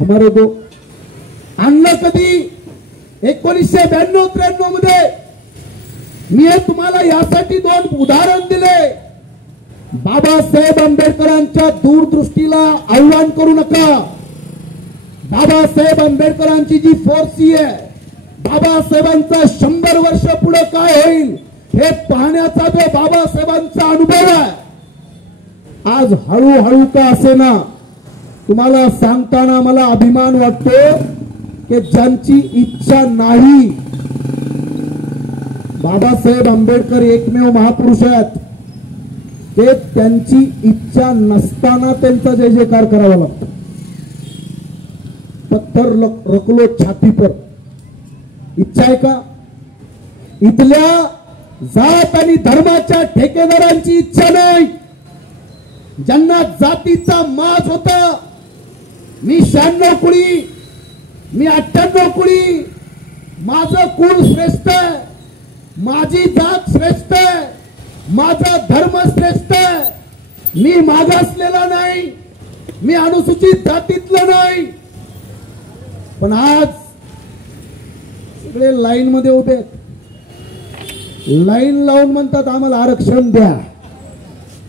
हमारे दो. आणलं कधी? 1992-93 मध्ये. मी हे तुम्हाला यासाठी 2 उदाहरण दिले. बाबासाहेब आंबेडकरांच्या दूरदृष्टीला आव्हान करू नका. बाबासाहेब आंबेडकरांची जी फोर्सी आहे, बाबासाहेबांचा 100 वर्ष पुढे काय होईल हे पाहण्याचा जो बाबासाहेबांचा अनुभव आहे, आज हळूहळू का असेना तुम्हाला सांगताना मला अभिमान वाटतो की ज्यांची इच्छा नाही, बाबासाहेब आंबेडकर एकमेव महापुरुष आहेत ते त्यांची इच्छा नसताना त्यांचा जय जयकार करावा लागतो. पत्थर रख लो छाती पर, इच्छा आहे का? इथल्या जात आणि धर्माच्या ठेकेदारांची इच्छा नाही. ज्यांना जातीचा माज होता, मी 96 कुळी, मी 98 कुळी, माझं कुळ श्रेष्ठ आहे, माझी जात श्रेष्ठ आहे, माझा धर्म श्रेष्ठ आहे, मी मागासलेला नाही, मी अनुसूचित जातीतला नाही. पण आज सगळे लाईन मध्ये उभे आहेत. लाईन लावून म्हणतात आम्हाला आरक्षण द्या,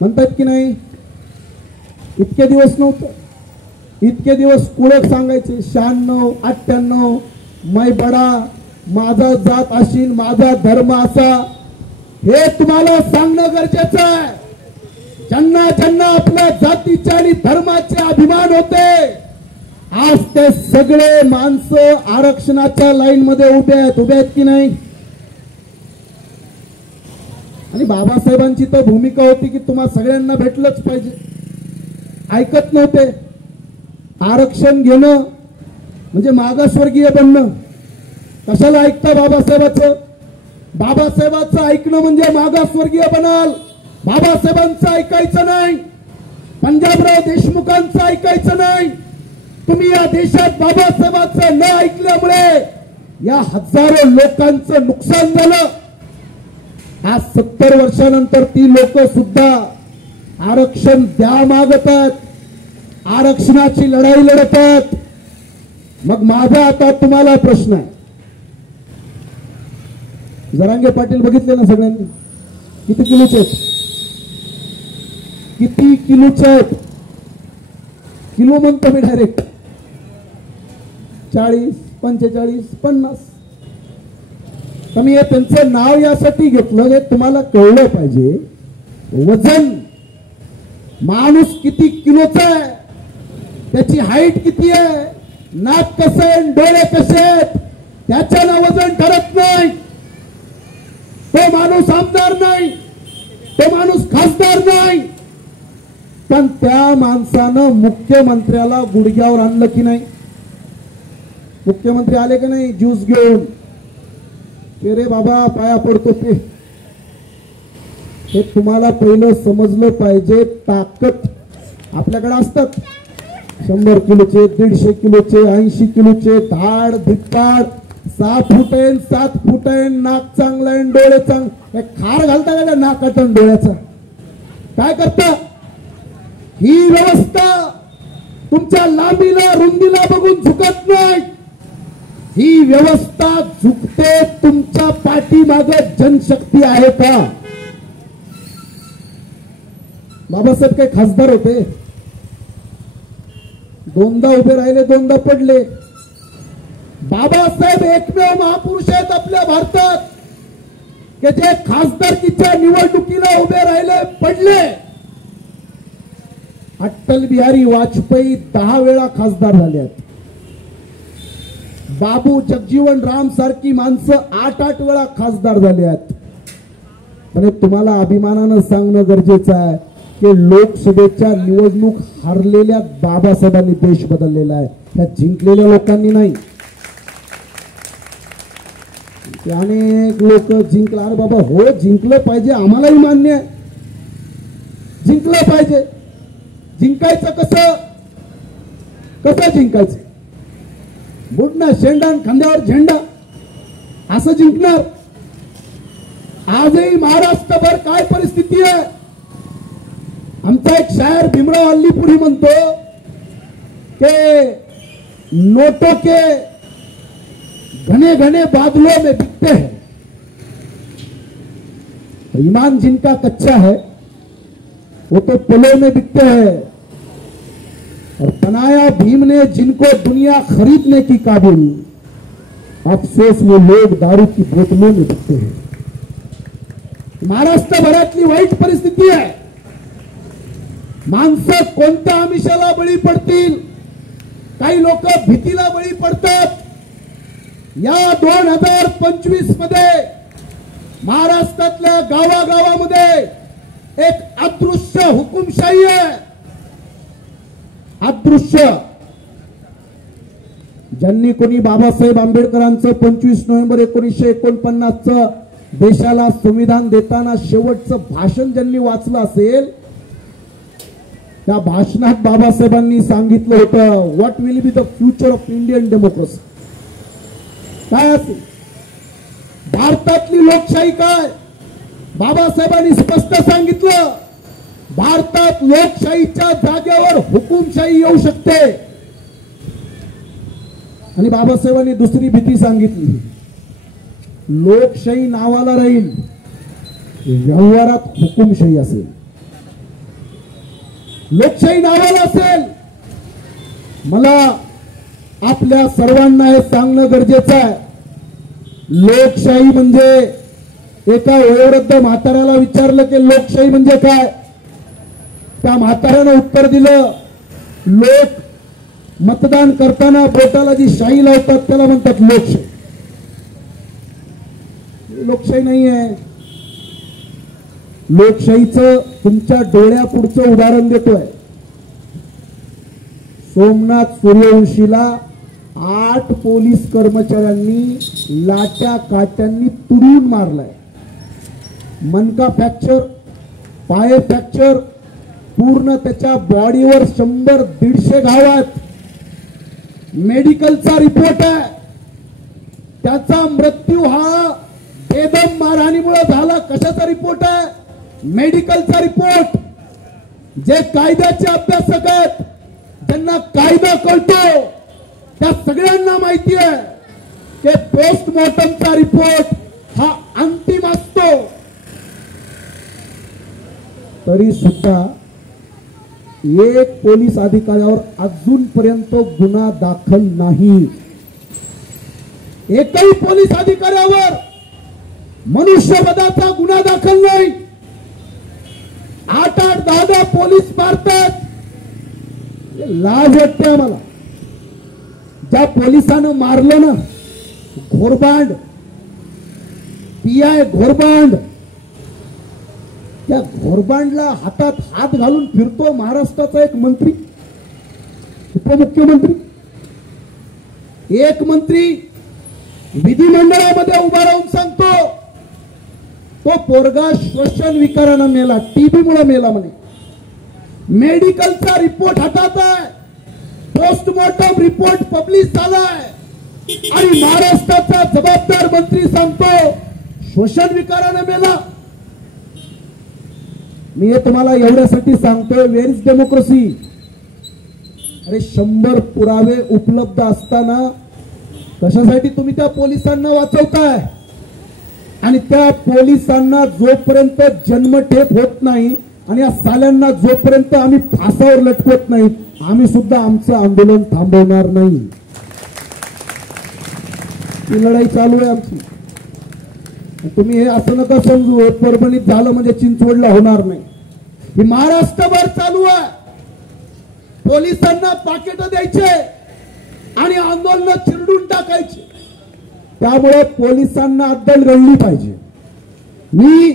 म्हणतात की नाही? इतके दिवस नव्हतं. इतके दिवस कुळक सांगायचे 96 98 मै बडा, माझा जात अशीन, माझा धर्म असा. हे तुम्हाला सांगणं गरजेचं आहे. ज्यांना ज्यांना आपल्या जातीचे आणि धर्माचे अभिमान होते, आज ते सगळे माणसं आरक्षणाच्या लाईन मध्ये उभे आहेत की नाही? आणि बाबासाहेबांची तर भूमिका होती की तुम्हा सगळ्यांना भेटलंच पाहिजे. ऐकत नव्हते. आरक्षण घेणं म्हणजे मागासवर्गीय बनणं. कशाला ऐकता बाबासाहेबाचं? बाबासाहेबांचं ऐकणं म्हणजे मागासवर्गीय बनाल. बाबासाहेबांचं ऐकायचं नाही, पंजाबराव देशमुखांचं ऐकायचं नाही. तुम्ही या देशात बाबासाहेबांचं न ऐकल्यामुळे या हजारो लोकांचं नुकसान झालं. आज 70 वर्षानंतर ती लोक सुद्धा आरक्षण द्या मागतात, आरक्षणाची लढाई लढतात. मग माझा आता तुम्हाला प्रश्न आहे. जरांगे पाटील बघितले ना सगळ्यांनी, किती किलोचे आहेत? किती किलोचे आहेत? किलो म्हणतो मी डायरेक्ट. 40 45 50. मी हे त्यांचं नाव यासाठी घेतलं, हे तुम्हाला कळलं पाहिजे. वजन, माणूस किती किलोचा आहे, त्याची हाईट किती आहे, नाक कसं आहे, डोळे कसे आहेत, त्याच्यानं वजन ठरत नाही. तो माणूस आमदार नाही, तो माणूस खासदार नाही. पण त्या माणसानं मुख्यमंत्र्याला गुडघ्यावर आणलं की नाही? मुख्यमंत्री आले की नाही ज्यूस घेऊन? रे बाबा पाया पडतो ते. हे तुम्हाला पहिलं समजलं पाहिजे. ताकद आपल्याकडे असतात 100 किलोचे, 150 किलोचे, 80 किलोचे, धाड धिप्पाड, 6 फूट आहे, 7 फूट आहे, नाक चांगलं आहे, डोळे चांगले. खार घालता का नाकात डोळ्याचा? काय करता? ही व्यवस्था तुमच्या लांबीला रुंदीला बघून झुकत नाही. ही व्यवस्था झुकते तुमच्या पाठीमागे जनशक्ती आहे का? बाबासाहेब काही खासदार होते? दोनदा उभे राहिले, दोनदा पडले. बाबासाहेब एकमेव महापुरुष आहेत आपल्या भारतात की जे खासदारकीच्या निवडणुकीला उभे राहिले, पडले. अटल बिहारी वाजपेयी 10 वेळा खासदार झाले आहेत. बाबू जगजीवन राम सारखी माणसं 8 वेळा खासदार झाले आहेत. पण तुम्हाला अभिमानानं सांगणं गरजेचं आहे की लोकसभेच्या निवडणूक हरलेल्या बाबासाहेबांनी देश बदललेला आहे, त्या जिंकलेल्या लोकांनी नाही. अनेक लोक जिंकला. अरे बाबा हो, जिंकलं पाहिजे, आम्हालाही मान्य आहे, जिंकलं पाहिजे. जिंकायचं कसं? कसं जिंकायचं? बुडणं शेंडा, खांद्यावर झेंडा, असं जिंकणार? आजही महाराष्ट्रभर काय परिस्थिती आहे? आमचा एक शायर भीमराव अल्लीपुरी म्हणतो कि नोटों के घने घने बादलों में बिकते हैं, ईमान जिनका कच्चा है वो तो पलों में बिकते हैं, और बनाया भीम ने जिनको दुनिया खरीदने की काबिल, अफसोस वो लोग दारू की बोतलों में बिकते हैं. महाराष्ट्र भरातली वाईट परिस्थिती आहे. माणसं कोणत्या आमिषाला बळी पडतील? काही लोक भीतीला बळी पडतात. या 2025 मध्ये महाराष्ट्रातल्या गावागावामध्ये एक अदृश्य हुकुमशाही आहे, अदृश्य. ज्यांनी कोणी बाबासाहेब आंबेडकरांचं 25 नोव्हेंबर 1949चं देशाला संविधान देताना शेवटचं भाषण ज्यांनी वाचलं असेल, त्या भाषणात बाबासाहेबांनी सांगितलं होतं what will be the future of Indian democracy. काय असेल भारतातली लोकशाही काय, बाबासाहेबांनी स्पष्ट सांगितलं, भारतात लोकशाहीच्या जागेवर हुकुमशाही येऊ शकते. आणि बाबासाहेबांनी दुसरी भीती सांगितली, लोकशाही नावाला राहील, व्यवहारात हुकुमशाही असेल. लोकशाही नावाला असेल. मला आपल्या सर्वांना हे सांगणं गरजेचं आहे, लोकशाही म्हणजे एका वयोवृद्ध म्हाताऱ्याला विचारलं की लोकशाही म्हणजे काय, त्या म्हाताऱ्यानं उत्तर दिलं, लोक मतदान करताना बोटाला जी शाई लावतात त्याला म्हणतात लोकशाही. लोकशाही नाही आहे. लोकशाहीचं तुमच्या डोळ्यापुढचं उदाहरण देतोय. सोमनाथ सूर्यवंशीला 8 पोलीस कर्मचाऱ्यांनी लाट्या काट्यांनी तुडून मारलाय. मनका फ्रॅक्चर, पाय फ्रॅक्चर, पूर्ण त्याच्या बॉडीवर 100-150 घाव आहेत. मेडिकलचा रिपोर्ट आहे, त्याचा मृत्यू हा बेदम मारहाणीमुळे झाला. कशाचा रिपोर्ट आहे? मेडिकलचा रिपोर्ट. जे कायद्याचे अभ्यासक आहेत, ज्यांना कायदा कळतो, त्या सगळ्यांना माहिती आहे की पोस्टमॉर्टमचा रिपोर्ट हा अंतिम असतो. तरी सुद्धा एक पोलीस अधिकाऱ्यावर अजूनपर्यंत गुन्हा दाखल नाही. एकही पोलीस अधिकाऱ्यावर मनुष्यवधाचा गुन्हा दाखल नाही. 8-8, 10-10 पोलीस मारतात. लाज वाटते आम्हाला. ज्या पोलिसानं मारलं ना, घोरबांड, PI घोरबांड, त्या घोरबांडला हातात हात घालून फिरतो महाराष्ट्राचा एक मंत्री, उपमुख्यमंत्री. एक मंत्री विधिमंडळामध्ये उभा राहून सांगतो तो पोरगा श्वसन विकारानं मेला, TB मुळे मेला म्हणे. मेडिकलचा रिपोर्ट हातात आहे, पोस्टमॉर्टम रिपोर्ट पब्लिश झालाय, आणि महाराष्ट्राचा जबाबदार मंत्री सांगतो श्वसन विकारानं मेला. मी हे तुम्हाला एवढ्यासाठी सांगतोय, वेर इज डेमोक्रेसी. अरे 100 पुरावे उपलब्ध असताना कशासाठी तुम्ही त्या पोलिसांना वाचवताय? आणि त्या पोलिसांना जोपर्यंत जन्मठेप होत नाही आणि या साल्यांना जोपर्यंत आम्ही फासावर लटकवत नाही, आम्ही सुद्धा आमचं आंदोलन थांबवणार नाही. ही लढाई चालू आहे आमची. तुम्ही हे असं नका समजू परभणीत झालं म्हणजे चिंचवडला होणार नाही. ही महाराष्ट्रभर चालू आहे. पोलिसांना पाकिट द्यायचे आणि आंदोलन चिरडून टाकायचे. त्यामुळे पोलिसांना अद्दल घडली पाहिजे. मी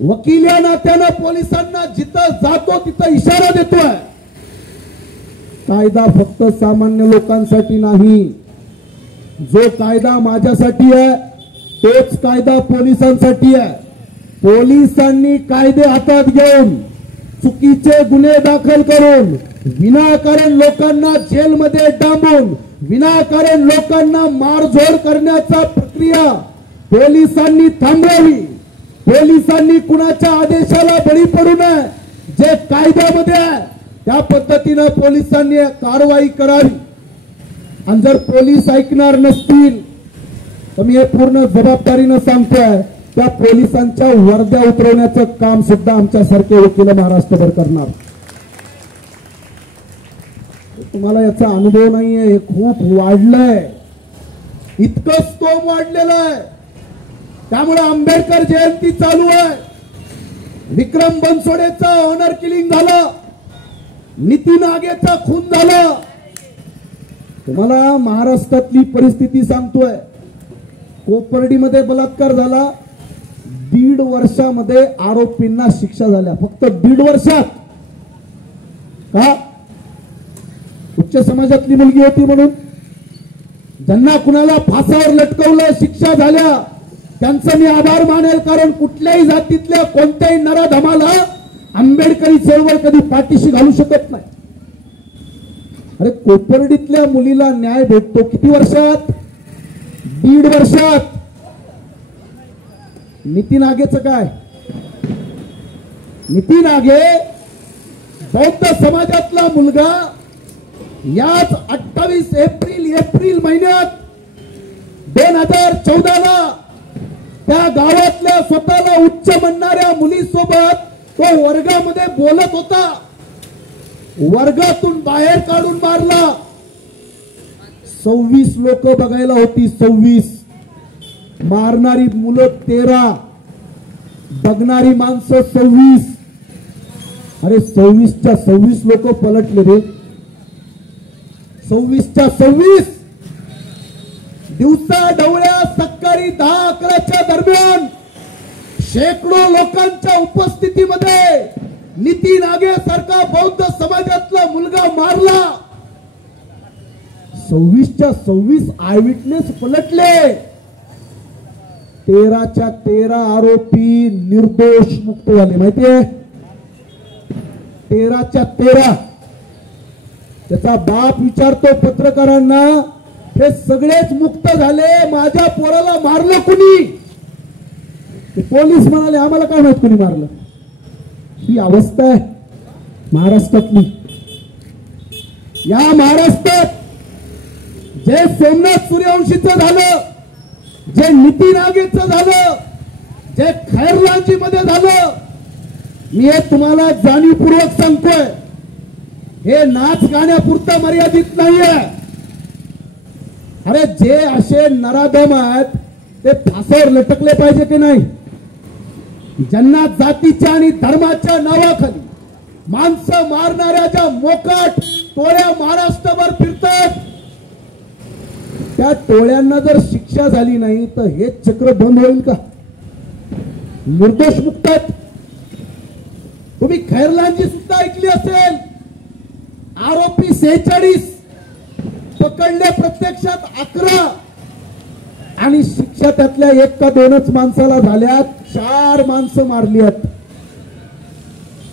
वकील या नात्यानं पोलिसांना जिथं जातो तिथं इशारा देतोय, कायदा फक्त सामान्य लोकांसाठी नाही. जो कायदा माझ्यासाठी आहे तोच कायदा पोलिसांसाठी आहे. पोलिसांनी कायदे हातात घेऊन चुकीचे गुन्हे दाखल करून विनाकारण लोकांना जेलमध्ये डांबून विनाकारण लोकांना मारझोड करण्याचा प्रक्रिया पोलिसांनी थांबवावी. पोलिसांनी कुणाच्या आदेशाला बळी पडू नये. जे कायद्यामध्ये आहे त्या पद्धतीने पोलिसांनी कारवाई करावी. आणि जर पोलीस ऐकणार नसतील तर मी हे पूर्ण जबाबदारीनं सांगतोय, त्या पोलिसांच्या वर्द्या उतरवण्याचं काम सुद्धा आमच्यासारखे वकील महाराष्ट्रभर करणार. तुम्हाला याचा अनुभव नाहीये. हे खूप वाढलंय, इतकं स्तोम वाढलेलं आहे. त्यामुळे आंबेडकर जयंती चालू आहे. विक्रम बनसोडेचं ऑनर किलिंग झालं, नितीन आगेचा खून झालं. तुम्हाला महाराष्ट्रातली परिस्थिती सांगतोय. कोपर्डीमध्ये बलात्कार झाला, 1.5 वर्षामध्ये आरोपींना शिक्षा झाल्या, फक्त 1.5 वर्षात. का? उच्च समाजातली मुलगी होती म्हणून. ज्यांना कुणाला फासावर लटकवलं, शिक्षा झाल्या, त्यांचं मी आभार मानेल. कारण कुठल्याही जातीतल्या कोणत्याही नराधमाला आंबेडकरी चळवळ कधी पाठीशी घालू शकत नाही. अरे कोपर्डीतल्या मुलीला न्याय भेटतो किती वर्षात? 1.5 वर्षात. नितीन आगेचं काय? नितीन आगे बौद्ध समाजातला मुलगा याच 28 एप्रिल महिन्यात 2014 ला त्या गावातल्या स्वतःला उच्च म्हणणाऱ्या मुलीसोबत तो वर्गामध्ये बोलत होता. वर्गातून बाहेर काढून मारला. 26 लोक बघायला होती. 26. मारणारी मुलं 13, बघणारी माणसं 26. अरे 26च्या 26 लोक पलटले रे. 26च्या 26 दिवसा डवळ्या सकाळी 10-11च्या दरम्यान शेकडो लोकांच्या उपस्थितीमध्ये नितीन आगे सारखा बौद्ध समाजातला मुलगा मारला. 26च्या 26 आय विटनेस पलटले. 13च्या 13 आरोपी निर्दोष मुक्त झाले. माहितीये? 13च्या 13. त्याचा बाप विचारतो पत्रकारांना, हे सगळेच मुक्त झाले, माझ्या पोराला मारलं कुणी? ते पोलीस म्हणाले आम्हाला काय माहित कुणी मारलं. ही अवस्था आहे महाराष्ट्रातली. या महाराष्ट्रात जे सोमनाथ सूर्यवंशीचं झालं, जे नितीन आगेचं झालं, जे खैरलांजी मध्ये झालं, मी हे तुम्हाला जाणीवपूर्वक सांगतोय. हे नाच गाण्यापुरतं मर्यादित नाहीये. अरे जे असे नराधम आहेत ते फासावर लटकले पाहिजे की नाही? ज्यांना जातीच्या आणि धर्माच्या नावाखाली माणसं मारणाऱ्या ज्या मोकाट टोळ्या महाराष्ट्रभर फिरतात, त्या टोळ्यांना जर शिक्षा झाली नाही तर हे चक्र बंद होईल का? निर्दोष मुक्त आहेत. तुम्ही खैरलांजी सुद्धा ऐकली असेल. आरोपी 46, पकडले प्रत्यक्षात 11 आणि शिक्षा त्यातल्या 1 का 2च माणसाला झाल्यात. 4 माणसं मारली आहेत.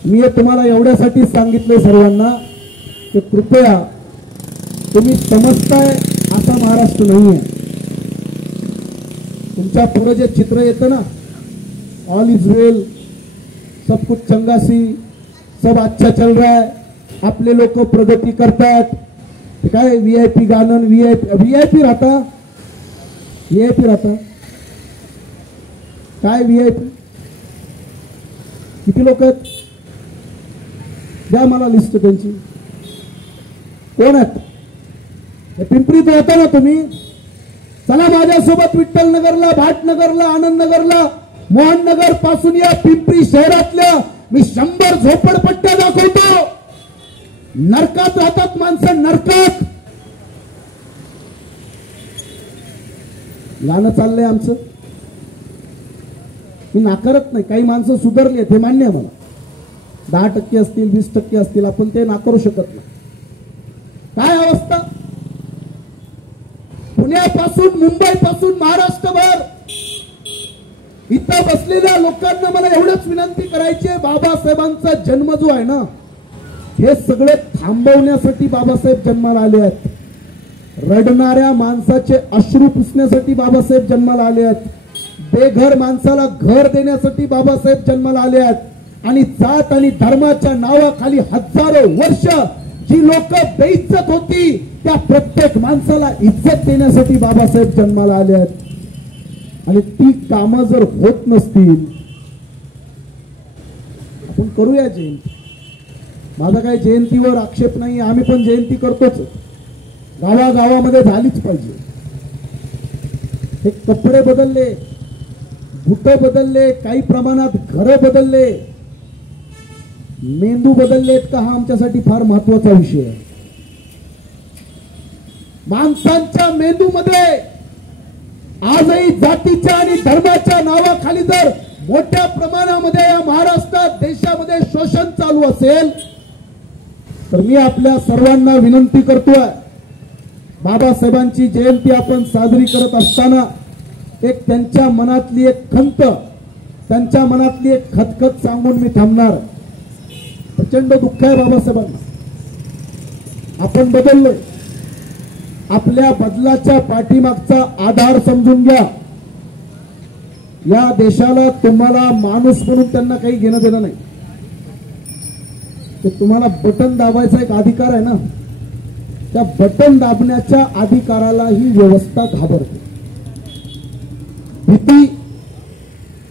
मी हे तुम्हाला एवढ्यासाठी सांगितलं सर्वांना की कृपया तुम्ही समजताय असा महाराष्ट्र नाहीये. तुमच्या पुढे जे चित्र येतं ना, ऑल इज वेल, सब कुछ चंगा सी, सब अच्छा चल रहा है, आपले लोक प्रगती करतात. काय VIP गाणं, VIP राहता, VIP राहता काय? VIP किती लोक आहेत? द्या मला लिस्ट त्यांची. कोण आहेत? पिंपरीत होता ना तुम्ही? चला माझ्यासोबत विठ्ठल नगरला, भाटनगरला, आनंद नगरला, मोहन नगर पासून या पिंपरी शहरातल्या मी 100 झोपडपट्ट्या दाखवतो. नरकात राहतात माणसं, नरकात. गाणं चाललंय आमचं, मी नाकारत नाही. काही माणसं सुधारली आहेत हे मान्य आहे मला. 10% असतील, 20% असतील, आपण ते नाकारू शकत नाही. काय अवस्था? पुण्यापासून, मुंबईपासून महाराष्ट्रभर इथं बसलेल्या लोकांना मला एवढंच विनंती करायची आहे, बाबासाहेबांचा जन्म जो आहे ना, हे सगळे थांबवण्यासाठी बाबासाहेब जन्माला आले आहेत. रडणाऱ्या माणसाचे अश्रू पुसण्यासाठी बाबासाहेब जन्माला आले आहेत. बेघर माणसाला घर देण्यासाठी बाबासाहेब जन्माला आले आहेत. आणि जात आणि धर्माच्या नावाखाली हजारो वर्ष जी लोक बेइज्जत होती, त्या प्रत्येक माणसाला इज्जत देण्यासाठी बाबासाहेब जन्माला आले आहेत. आणि ती कामं जर होत नसतील, आपण करूया जयंती. माझा काही जयंतीवर आक्षेप नाही, आम्ही पण जयंती करतोच. गावागावामध्ये झालीच पाहिजे. हे कपडे बदलले, बुट बदलले, काही प्रमाणात घरं बदलले, मेंदू बदललेत का? हा आमच्यासाठी फार महत्वाचा विषय आहे. माणसांच्या मेंदूमध्ये आजही जातीच्या आणि धर्माच्या नावाखाली जर तर मी आपल्या सर्वांना विनंती करतोय, बाबासाहेबांची जयंती आपण साजरी करत असताना एक त्यांच्या मनातली एक खंत, त्यांच्या मनातली एक खतखत सांगून मी थांबणार. प्रचंड दुःख आहे बाबासाहेबांना. आपण बदललोय. आपल्या बदलाच्या पाठीमागचा आधार समजून घ्या. या देशाला तुम्हाला माणूस म्हणून त्यांना काही घेणं देणं नाही. ते तुम्हाला बटन दाबायचा एक अधिकार आहे ना, त्या बटन दाबण्याच्या अधिकाराला ही व्यवस्था घाबरते. भीती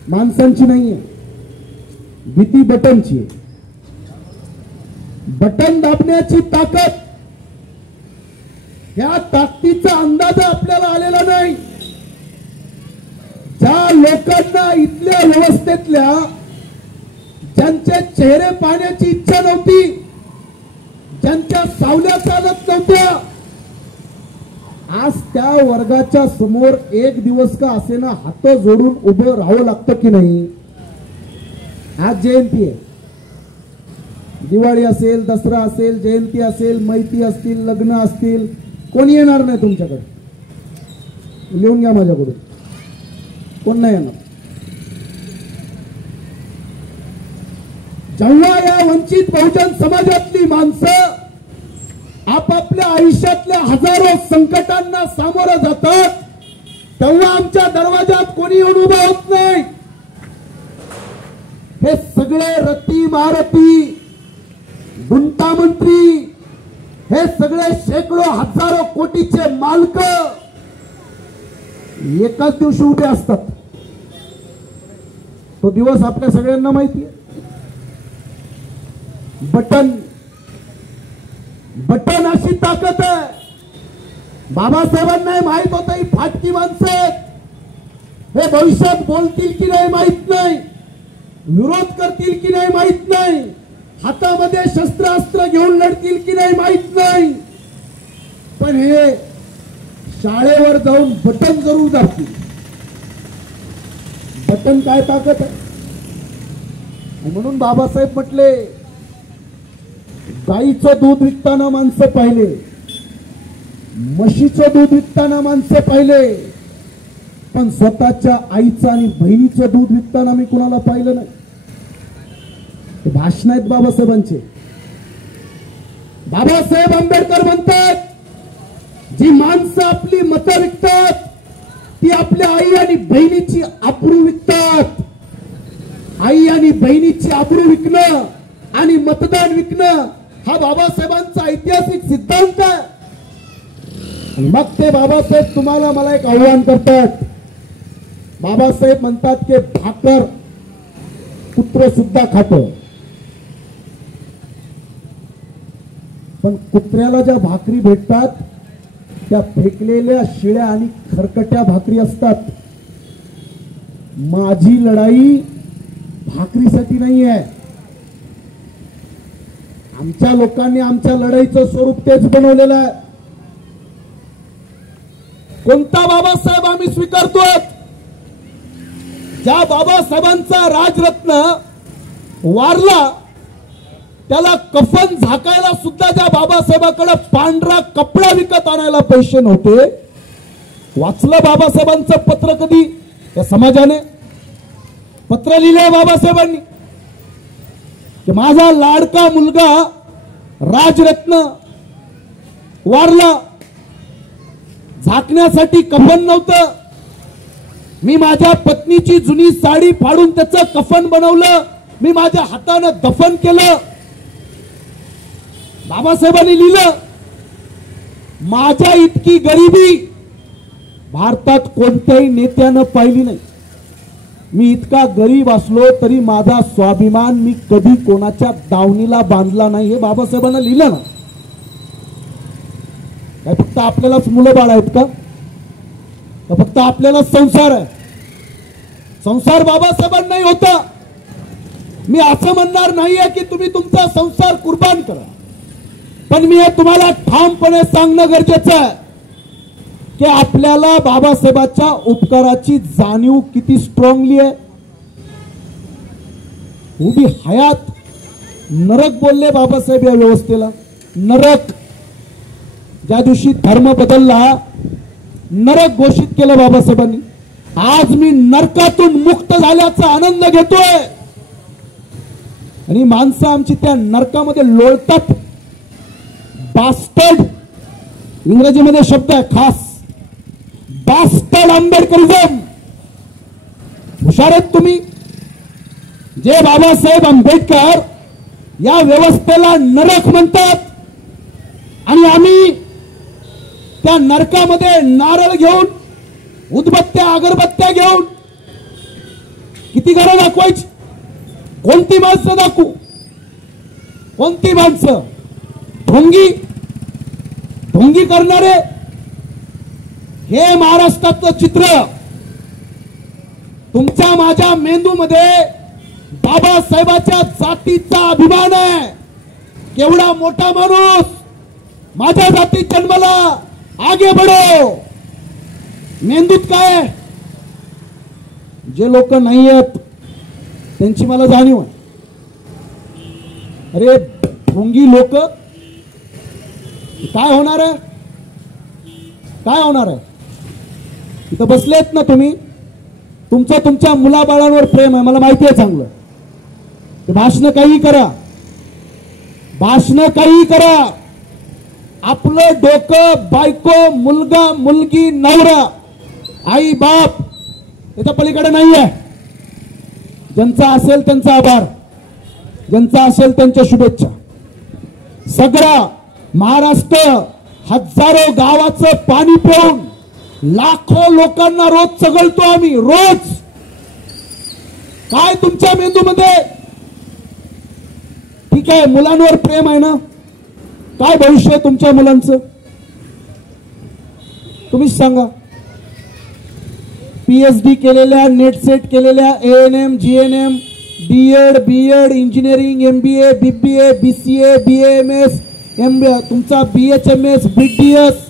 माणसांची नाहीये, भीती बटनची आहे. बटन दाबण्याची ताकद, या ताकदीचा अंदाज आपल्याला आलेला नाही. ज्या लोकांना इथल्या व्यवस्थेतल्या ज्यांचे चेहरे पाहण्याची इच्छा नव्हती, ज्यांच्या सावल्या चालत नव्हत्या, आज त्या वर्गाच्या समोर एक दिवस का असेना हात जोडून उभं राहावं लागतं की नाही. आज जयंती आहे, दिवाळी असेल, दसरा असेल, जयंती असेल, मैती असतील, लग्न असतील, कोणी येणार नाही तुमच्याकडे. लिहून घ्या माझ्याकडून, कोण नाही येणार. जेव्हा या वंचित बहुजन समाजातली माणसं आपापल्या आयुष्यातल्या हजारो संकटांना सामोरं जातात, तेव्हा आमच्या दरवाजात कोणी येऊन उभा होत नाही. हे सगळे रती महारथी, गुंतामंत्री, हे सगळे शेकडो हजारो कोटीचे मालक एकाच दिवशी उभे असतात. तो दिवस आपल्या सगळ्यांना माहिती आहे. बटन बटन अशी ताकद आहे. बाबासाहेबांना माहित होतं ही फाटकी माणसं आहेत, हे भविष्यात बोलतील की नाही माहित नाही, विरोध करतील की नाही माहित नाही, हातामध्ये शस्त्रास्त्र घेऊन लढतील की नाही माहित नाही, पण हे शाळेवर जाऊन बटन जरूर दाबतील. बटन काय ताकद आहे. म्हणून बाबासाहेब म्हटले, गाईचं दूध विकताना माणसं पाहिले, म्हशीचं दूध विकताना माणसं पाहिले, पण स्वतःच्या आईचं आणि बहिणीचं दूध विकताना मी कुणाला पाहिलं नाही. हे भाषण आहेत बाबासाहेबांचे. बाबासाहेब आंबेडकर म्हणतात, जी माणसं आपली मतं विकतात ती आपल्या आई आणि बहिणीची आबरू विकतात. आई आणि बहिणीची आबरू विकणं आणि मतदान विकणं हा बाबासाहेबांचा ऐतिहासिक सिद्धांत आहे. मग ते बाबासाहेब तुम्हाला मला एक आव्हान करतात. बाबासाहेब म्हणतात की भाकर कुत्र सुद्धा खातो, पण कुत्र्याला ज्या भाकरी भेटतात त्या फेकलेल्या शिळ्या आणि खरकट्या भाकरी असतात. माझी लढाई भाकरीसाठी नाही आहे. आमच्या लोकांनी आमच्या लढाईचं स्वरूप तेच बनवलेलं आहे. कोणता बाबासाहेब आम्ही स्वीकारतोय? ज्या बाबासाहेबांचा राजरत्न वारला त्याला कफन झाकायला सुद्धा ज्या बाबासाहेबांकडे पांढरा कपडा विकत आणायला पैसे नव्हते. वाचलं बाबासाहेबांचं पत्र कधी? त्या समाजाने पत्र लिहिलंय बाबासाहेबांनी की माझा लाडका मुलगा राजरत्न वारला, झाकण्यासाठी कफन नव्हतं, मी माझ्या पत्नीची जुनी साडी फाडून त्याचं कफन बनवलं, मी माझ्या हाताने दफन केलं. बाबासाहेबांनी लिहिलं, माझ्या इतकी गरिबी भारतात कोणत्याही नेत्यानं पाहिली नाही. मी इतका गरीब असलो तरी माझा स्वाभिमान मी कधी कोणाच्या दावणीला बांधला नाही. हे बाबासाहेबांना लिहिलं ना. काय फक्त आपल्यालाच मुलं बाळ आहेत का? फक्त आपल्यालाच संसार आहे? संसार बाबासाहेबांनाही होता. मी असं म्हणणार नाहीये की तुम्ही तुमचा संसार कुर्बान करा, पण मी हे तुम्हाला ठामपणे सांगणं गरजेचं आहे की आपल्याला बाबासाहेबांच्या उपकाराची जाणीव किती स्ट्रॉंगली आहे. उभी हयात नरक बोलले बाबासाहेब या व्यवस्थेला. नरक, ज्या दिवशी धर्म बदलला नरक घोषित केलं बाबासाहेबांनी. आज मी नरकातून मुक्त झाल्याचा आनंद घेतोय आणि माणसं आमची त्या नरकामध्ये लोळतात. बास्टर्ड इंग्रजीमध्ये शब्द आहे खास, बास्टर्ड आंबेडकरिझम. हुशार आहेत तुम्ही. जे बाबासाहेब आंबेडकर या व्यवस्थेला नरक म्हणतात आणि आम्ही त्या नरकामध्ये नारळ घेऊन, उदबत्त्या अगरबत्त्या घेऊन किती घरं दाखवायची? कोणती माणसं दाखवू? कोणती माणसं? ढोंगी ढोंगी करणारे हे महाराष्ट्रातलं चित्र. तुमच्या माझ्या मेंदूमध्ये बाबासाहेबाच्या जातीचा अभिमान आहे. केवढा मोठा माणूस, माझ्या जातीत जन्मला, आगे बढो. मेंदूत काय? जे लोक नाही आहेत त्यांची मला जाणीव आहे. अरे ढोंगी लोक, काय होणार आहे? काय होणार आहे? इथं बसलेत ना तुम्ही, तुमचं तुमच्या मुलाबाळांवर प्रेम आहे, मला माहिती आहे चांगलं. ते भाषण काही करा, भाषण काही करा, आपलं डोकं, बायको, मुलगा, मुलगी, नवरा, आई, बाप याच्या पलीकडे नाही आहे. ज्यांचा असेल त्यांचा आभार, ज्यांचा असेल त्यांच्या शुभेच्छा. सगळा महाराष्ट्र हजारो गावाचं पाणी पिऊन लाखो लोकांना रोज चघळतो आम्ही, रोज. काय तुमच्या मेंदूमध्ये? ठीक आहे, मुलांवर प्रेम आहे ना, काय भविष्य आहे तुमच्या मुलांचं? तुम्हीच सांगा. PhD केलेल्या, नेट सेट केलेल्या, ANM, GNM, DEd, BEd, engineering, MBA, BBA, BCA, BAMS, MBA, तुमचा BHMS, BDS,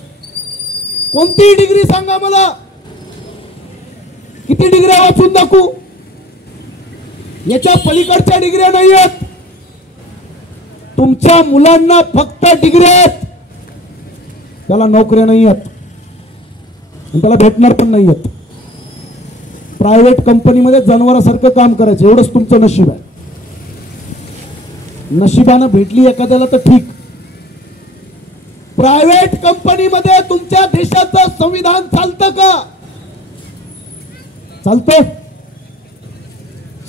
कोणती डिग्री सांगा मला? किती डिग्री वाचून दाखवू? याच्या पलीकडच्या डिग्र्या नाही आहेत. तुमच्या मुलांना फक्त डिग्री आहेत, त्याला नोकऱ्या नाही आहेत आणि त्याला भेटणार पण नाही आहेत. प्रायव्हेट कंपनीमध्ये जनावरासारखं काम करायचं, एवढंच तुमचं नशीब आहे. नशिबानं भेटली एखाद्याला तर ठीक. प्रायव्हेट कंपनीमध्ये तुमच्या देशाचं संविधान चालतं का? चालतं?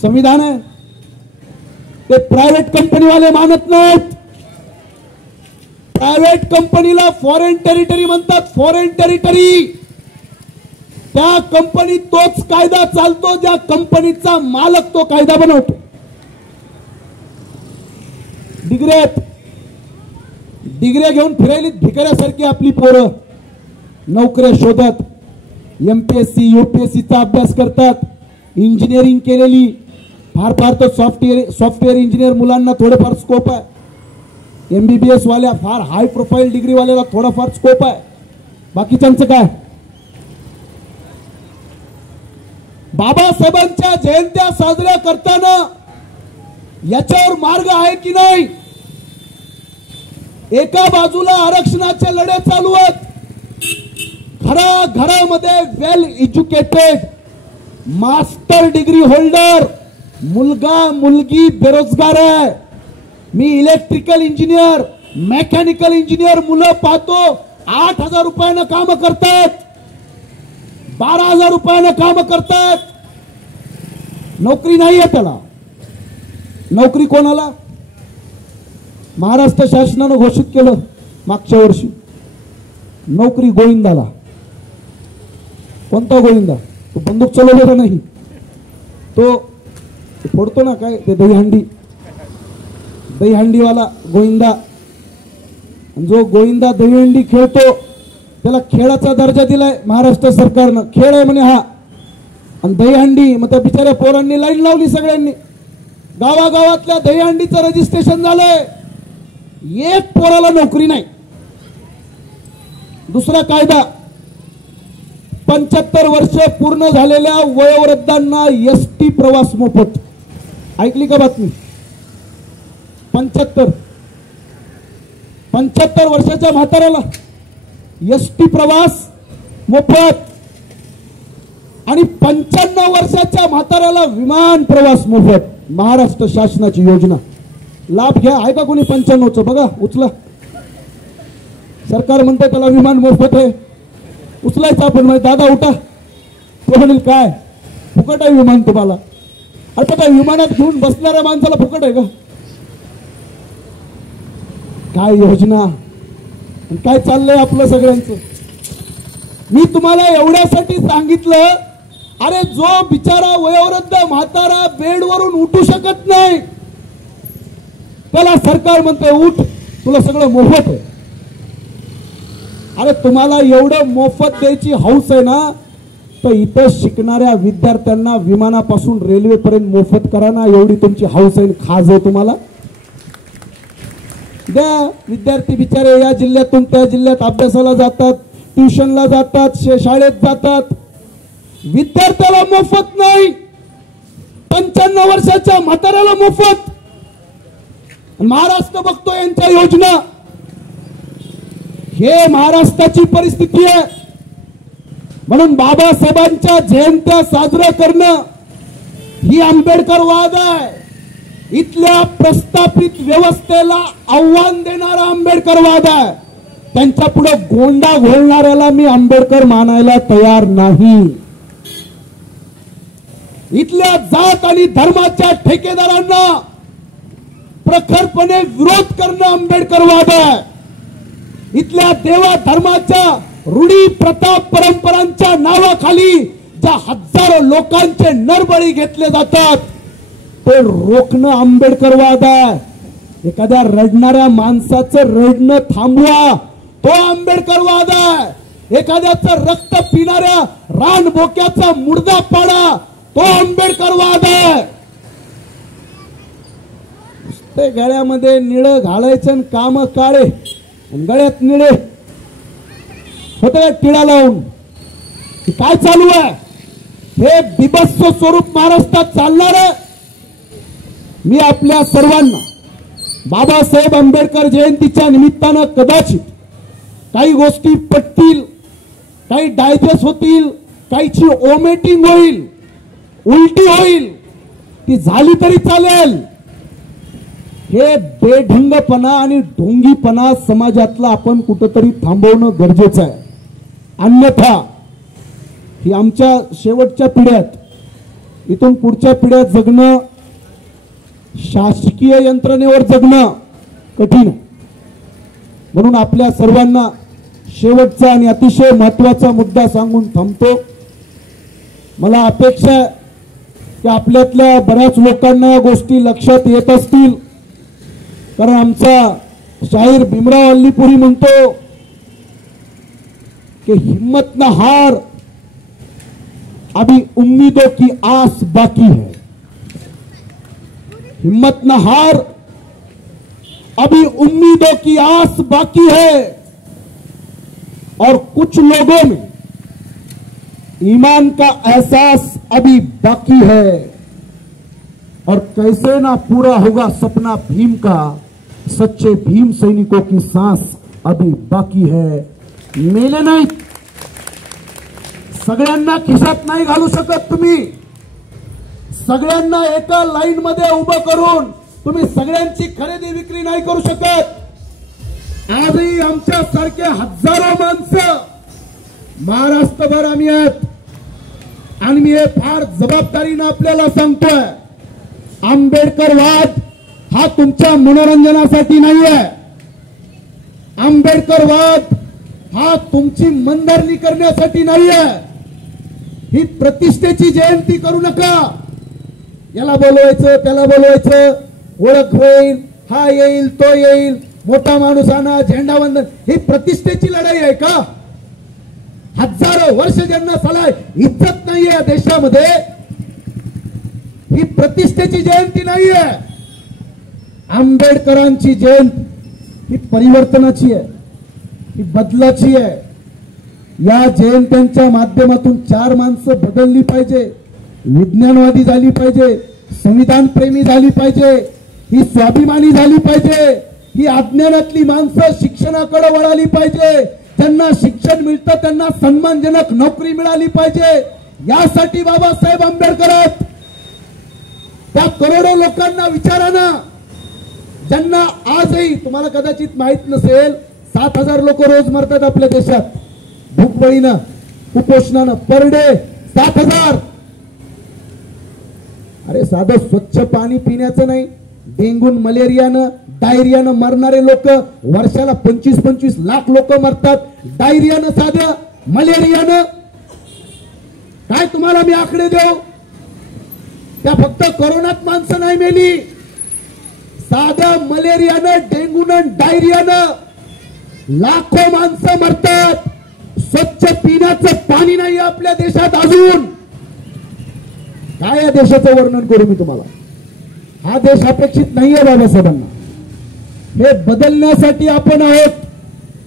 संविधान आहे ते प्रायव्हेट कंपनीवाले मानत नाहीत. प्रायव्हेट कंपनीला फॉरेन टेरिटरी म्हणतात, फॉरेन टेरिटरी. त्या कंपनीत तोच कायदा चालतो ज्या कंपनीचा मालक तो कायदा बनवतो. डिग्र्या घेऊन फिरायली भिकाऱ्यासारखी आपली पोरं नोकऱ्या शोधत, MPSC, UPSC चा अभ्यास करतात. इंजिनिअरिंग केलेली, फार फार तर सॉफ्टवेअर इंजिनियर मुलांना थोडेफार स्कोप आहे. MBBS वाल्या, फार हाय प्रोफाईल डिग्री वाल्याला थोडाफार स्कोप आहे. बाकीच्यांचं काय? बाबासाहेबांच्या जयंत्या साजऱ्या करताना याच्यावर मार्ग आहे की नाही? एका बाजूला आरक्षणाचे लढे चालू आहेत, घराघरामध्ये वेल एज्युकेटेड मास्टर डिग्री होल्डर मुलगा मुलगी बेरोजगार आहे. मी इलेक्ट्रिकल इंजिनियर, मेकॅनिकल इंजिनियर मुलं पाहतो, 8,000 रुपयानं काम करतात, 12,000 रुपयानं काम करतात. नोकरी नाही आहे त्याला. नोकरी कोणाला? महाराष्ट्र शासनानं घोषित केलं मागच्या वर्षी, नोकरी गोविंदाला. कोणता गोविंदा? तो बंदूक चालवलेला नाही, तो फोडतो ना काय ते दहीहंडीवाला गोविंदा. जो गोविंदा दहीहंडी खेळतो त्याला खेळाचा दर्जा दिलाय महाराष्ट्र सरकारनं. खेळ आहे म्हणे हा, आणि दहीहंडी. मग त्या बिचाऱ्या पोरांनी लाईन लावली सगळ्यांनी. गावागावातल्या दहीहंडीचं रजिस्ट्रेशन झालंय. एक पोराला नोकरी नाही. दुसरा कायदा, 75 वर्ष पूर्ण झालेल्या वयोवृद्धांना ST प्रवास मोफत. ऐकली का बातमी? 75. 75 वर्षाच्या म्हाताऱ्याला एसटी प्रवास मोफत आणि 95 वर्षाच्या म्हाताऱ्याला विमान प्रवास मोफत महाराष्ट्र शासनाची योजना लाभ घ्या. आहे का कोणी 95चं? बघा उचला. सरकार म्हणते त्याला विमान मोफत आहे, उचलायचं आपण. म्हणजे दादा उठा. तो म्हणेल काय फुकट आहे विमान तुम्हाला? आता त्या विमानात घेऊन बसणाऱ्या माणसाला फुकट आहे का? काय योजना काय चाललंय आपलं सगळ्यांचं? मी तुम्हाला एवढ्यासाठी सांगितलं, अरे जो बिचारा वयोवृद्ध म्हातारा बेडवरून उठू शकत नाही त्याला सरकार म्हणते उठ, तुला सगळं मोफत आहे. अरे तुम्हाला एवढं मोफत द्यायची हौस आहे ना, तर इथं शिकणाऱ्या विद्यार्थ्यांना विमानापासून रेल्वेपर्यंत मोफत करा ना. एवढी तुमची हौस आहे, खाज आहे तुम्हाला. द्या. विद्यार्थी बिचारे या जिल्ह्यातून त्या जिल्ह्यात अभ्यासाला जातात, ट्युशनला जातात, शाळेत जातात. विद्यार्थ्याला मोफत नाही, 95 वर्षाच्या म्हाताऱ्याला मोफत. महाराष्ट्र बघतो यांच्या योजना. हे महाराष्ट्राची परिस्थिती आहे. म्हणून बाबासाहेबांच्या जयंत्या साजरा करणं ही आंबेडकरवाद आहे. इथल्या प्रस्थापित व्यवस्थेला आव्हान देणारा आंबेडकरवाद आहे. त्यांच्या पुढे गोंडा घोळणाऱ्याला मी आंबेडकर मानायला तयार नाही. इथल्या जात आणि धर्माच्या ठेकेदारांना प्रखरपणे विरोध करणं आंबेडकरवाद आहे. इथल्या देवा धर्माच्या रूढी प्रथा परंपरांच्या नावाखाली ज्या हजारो लोकांचे नरबळी घेतले जातात ते रोखणं आंबेडकरवाद आहे. एखाद्या रडणाऱ्या माणसाचं रडणं थांबवा, तो आंबेडकरवाद आहे. एखाद्याचं रक्त पिणाऱ्या रानबोक्याचा मुर्दा पाडा, तो आंबेडकरवाद आहे. ते गळ्यामध्ये निळं घालायचं काम काळे आणि गळ्यात निळे होते टिळा लावून. काय चालू आहे? हे बिभत्स स्वरूप महाराष्ट्रात चालणार आहे. मी आपल्या सर्वांना बाबासाहेब आंबेडकर जयंतीच्या निमित्तानं कदाचित काही गोष्टी पटतील, काही डायजेस्ट होतील, काहीची ओमेटिंग होईल, उलटी होईल, ती झाली तरी चालेल. हे बेढंगपणा आणि ढोंगीपणा समाजातला आपण कुठंतरी थांबवणं गरजेचं आहे. अन्यथा ही आमच्या शेवटच्या पिढ्यात, इथून पुढच्या पिढ्यात जगणं, शासकीय यंत्रणेवर जगणं कठीण आहे. म्हणून आपल्या सर्वांना शेवटचा आणि अतिशय महत्त्वाचा मुद्दा सांगून थांबतो. मला अपेक्षा आहे की आपल्यातल्या बऱ्याच लोकांना या गोष्टी लक्षात येत असतील. कारण आमचा शाहीर भीमराव अल्लीपुरी म्हणतो कि हिम्मत न हार, अभी उम्मीदों की आस बाकी है. हिम्मत न हार, अभी उम्मीदों की आस बाकी है. और कुछ लोगों में ईमान का एहसास अभी बाकी है. और कैसे ना पूरा होगा सपना भीम का, सच्चे भीम सैनिकों की सांस अभी बाकी है. मेले नाही, सगळ्यांना खिशात नाही घालू शकत तुम्ही. सगळ्यांना एका लाईन मध्ये उभं करून तुम्ही सगळ्यांची खरेदी विक्री नाही करू शकत. आजही आमच्या सारखे हजारो माणसं महाराष्ट्रभर आम्ही आहेत. आणि मी हे फार जबाबदारीने आपल्याला सांगतोय, आंबेडकरवाद हा तुमच्या मनोरंजनासाठी नाहीये. आंबेडकरवाद हा तुमची मनधरणी करण्यासाठी नाहीये. ही प्रतिष्ठेची जयंती करू नका. याला बोलवायचं, त्याला बोलवायचं, ओळख होईल, हा येईल, तो येईल, मोठा माणूस आणा, झेंडावंदन. ही प्रतिष्ठेची लढाई आहे का? हजारो वर्ष ज्यांना सलाय इज्जत नाहीये या देशामध्ये, ही प्रतिष्ठेची जयंती नाहीये. आंबेडकरांची जयंती ही परिवर्तनाची आहे, ही बदलाची आहे. या जयंत्यांच्या माध्यमातून 4 माणसं बदलली पाहिजे, विज्ञानवादी झाली पाहिजे, संविधान प्रेमी झाली पाहिजे, ही स्वाभिमानी झाली पाहिजे, ही अज्ञानातली माणसं शिक्षणाकडे वळाली पाहिजे, ज्यांना शिक्षण मिळतं त्यांना सन्मानजनक नोकरी मिळाली पाहिजे, यासाठी बाबासाहेब आंबेडकर आहेत। त्या करोडो लोकांना विचारा ना, ज्यांना आजही, तुम्हाला कदाचित माहित नसेल, 7,000 लोक रोज मरतात आपल्या देशात भूकबळीनं, कुपोषणानं, पर डे 7,000। अरे साधं स्वच्छ पाणी पिण्याचं नाही, डेंगून, मलेरियानं, डायरियानं मरणारे लोक वर्षाला 25-25 लाख लोक मरतात, डायरियानं, साधं मलेरियानं। काय तुम्हाला मी आकडे देऊ? त्या फक्त कोरोनात माणसं नाही मेली, साधं मलेरियानं, डेंगूनं, डायरियानं लाखो माणसं मरतात। स्वच्छ पिण्याचं पाणी नाही आपल्या देशात अजून। काय या देशाचं वर्णन करू मी तुम्हाला? हा देश अपेक्षित नाहीये बाबासाहेबांना, हे बदलण्यासाठी आपण आहोत,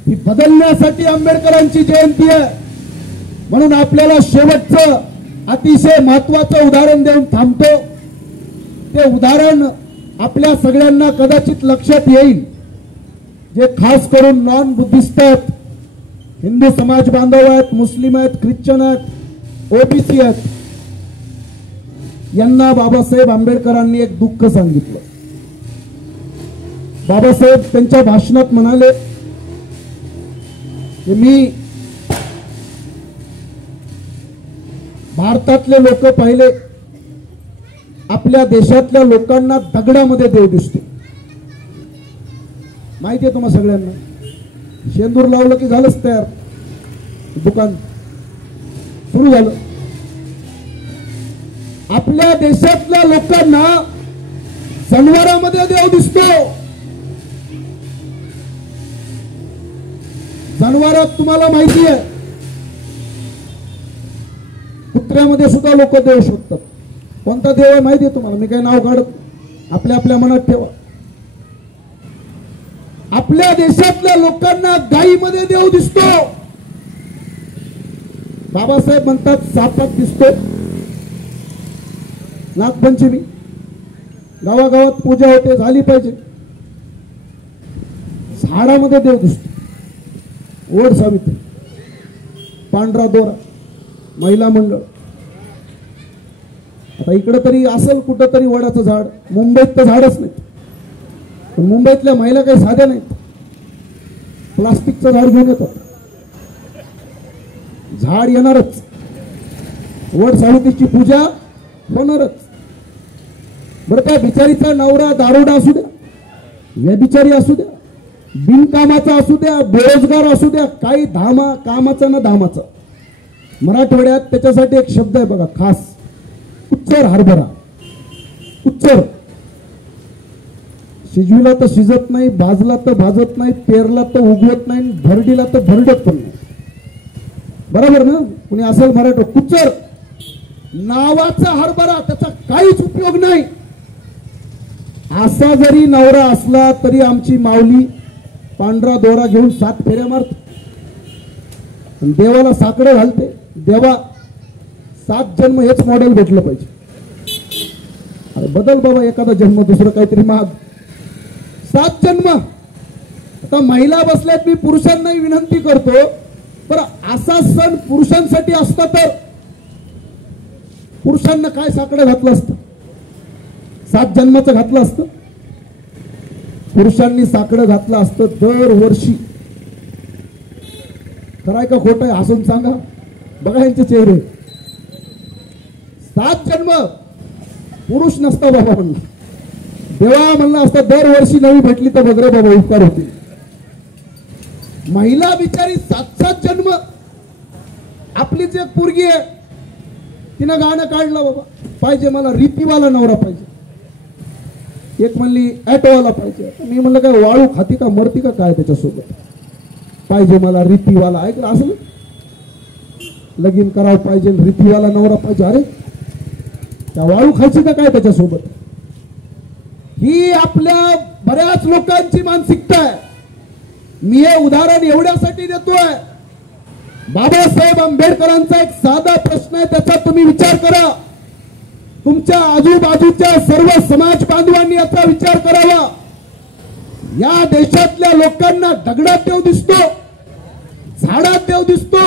ही बदलण्यासाठी आंबेडकरांची जयंती आहे। म्हणून आपल्याला शेवटचं अतिशय महत्वाचं उदाहरण देऊन थांबतो। ते उदाहरण आपल्या सगळ्यांना कदाचित लक्षात येईल, जे खास करून नॉन बुद्धिस्ट आहेत, हिंदू समाज बांधव आहेत, मुस्लिम आहेत, ख्रिश्चन आहेत, ओबीसी आहेत, यांना बाबासाहेब आंबेडकरांनी एक दुःख सांगितलं। बाबासाहेब त्यांच्या भाषणात म्हणाले की मी भारतातले लोक पाहिले, आपल्या देशातल्या लोकांना दगडामध्ये देव दिसतो। माहिती आहे तुम्हाला सगळ्यांना, शेंदूर लावलं की झालंच तयार, दुकान सुरू झालं। आपल्या देशातल्या लोकांना जनावरांमध्ये देव दिसतो। जनावरात तुम्हाला माहिती आहे, कुत्र्यामध्ये सुद्धा लोक देव शोधतात। कोणता देव आहे माहिती आहे तुम्हाला? मी काही नाव काढत, आपल्या आपल्या मनात ठेवा। आपल्या देशातल्या लोकांना गायीमध्ये देव दिसतो। बाबासाहेब म्हणतात सापात दिसतो। नागपंचमी गावागावात पूजा होते, झाली पाहिजे। झाडामध्ये देव दिसतो, वड सावित्री, पांढरा दोरा, महिला मंडळ। आता इकडे तरी असेल कुठं तरी वडाचं झाड, मुंबईत तर झाडच नाही। पण मुंबईतल्या महिला काही साध्या नाहीत, प्लास्टिकचं झाड घेऊन येतात। झाड येणारच, वड सावित्रीची पूजा होणारच। बरं, त्या बिचारीचा नवरा दारुडा असू द्या, व्यभिचारी असू द्या, बिनकामाचा असू द्या, बेरोजगार असू द्या, काही कामाचा ना धामाचा, मराठवाड्यात त्याच्यासाठी एक शब्द आहे बघा खास, उच्चर हरभरा। उच्चर शिजविला तर शिजत नाही, भाजला तर भाजत नाही, पेरला तर उगवत नाही, भरडीला तर भरडत पण नाही। बरोबर ना? कुणी असेल मराठी, कुच्चर नावाचा हरभरा, त्याचा काहीच उपयोग नाही। असा जरी नवरा असला तरी आमची माऊली पांढरा दोरा घेऊन 7 फेऱ्या मारते, देवाला साकडं घालते। देवा 7 जन्म हेच मॉडेल भेटलं पाहिजे। अरे बदल बाबा एखादा जन्म, दुसरं काहीतरी माग। 7 जन्म। आता महिला बसल्यात, मी पुरुषांनाही विनंती करतो, पण असा सण पुरुषांसाठी असता तर पुरुषांना काय साकडं घातलं असतं? 7 जन्माचं घातलं असतं? पुरुषांनी साकडं घातलं असतं दरवर्षी। खरंय का खोटं आहे? हसून सांगा बघा यांचे चेहरे। 7 जन्म पुरुष नसता बाबा म्हणून, देवा म्हणला असता दरवर्षी नवी भेटली तर बघ रे बाबा उपकार होतील। महिला बिचारी 7-7 जन्म। आपलीच एक पोरगी आहे, तिनं गाणं काढलं बाबा, पाहिजे मला रीतीवाला नवरा पाहिजे। एक म्हणली ॲटोवाला पाहिजे, मी म्हणलं काय वाळू खाती का मरती का काय त्याच्यासोबत, पाहिजे मला रीतीवाला। ऐकलं असं, लगीन करावं पाहिजे, रीतीवाला नवरा पाहिजे। अरे त्या वाळू खायची का काय त्याच्यासोबत? ही आपल्या बऱ्याच लोकांची मानसिकता आहे। मी हे उदाहरण एवढ्यासाठी देतोय, बाबासाहेब आंबेडकरांचा एक साधा प्रश्न आहे, त्याचा तुम्ही विचार करा। तुमच्या आजूबाजूच्या सर्व समाज बांधवांनी याचा विचार करावा। या देशातल्या लोकांना दगडात देव दिसतो, झाडात देव दिसतो,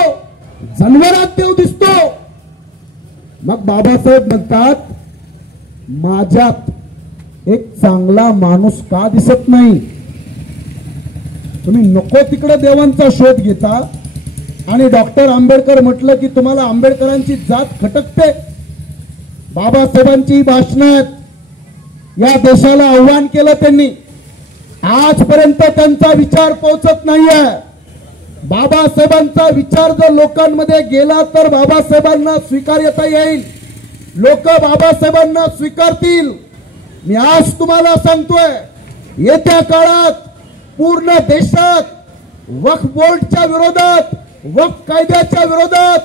जनावरात देव दिसतो. मग बाबासाहेब म्हणतात माझ्यात एक चांगला माणूस का दिसत नाही. तुम्ही नको तिकडे देवांचा शोध घेता आणि डॉक्टर आंबेडकर म्हटलं की तुम्हाला आंबेडकरांची जात खटकते. बाबासाहेबांची भाषणात या देशाला आव्हान केलं त्यांनी. आजपर्यंत त्यांचा विचार पोहोचत नाहीये. बाबासाहेबांचा विचार जर लोकांमध्ये गेला तर बाबासाहेबांना स्वीकार्यता येईल, लोक बाबासाहेबांना स्वीकारतील. मी आज तुम्हाला सांगतोय येत्या काळात पूर्ण देशात वक्फ बोर्डच्या विरोधात, वक्फ कायद्याच्या विरोधात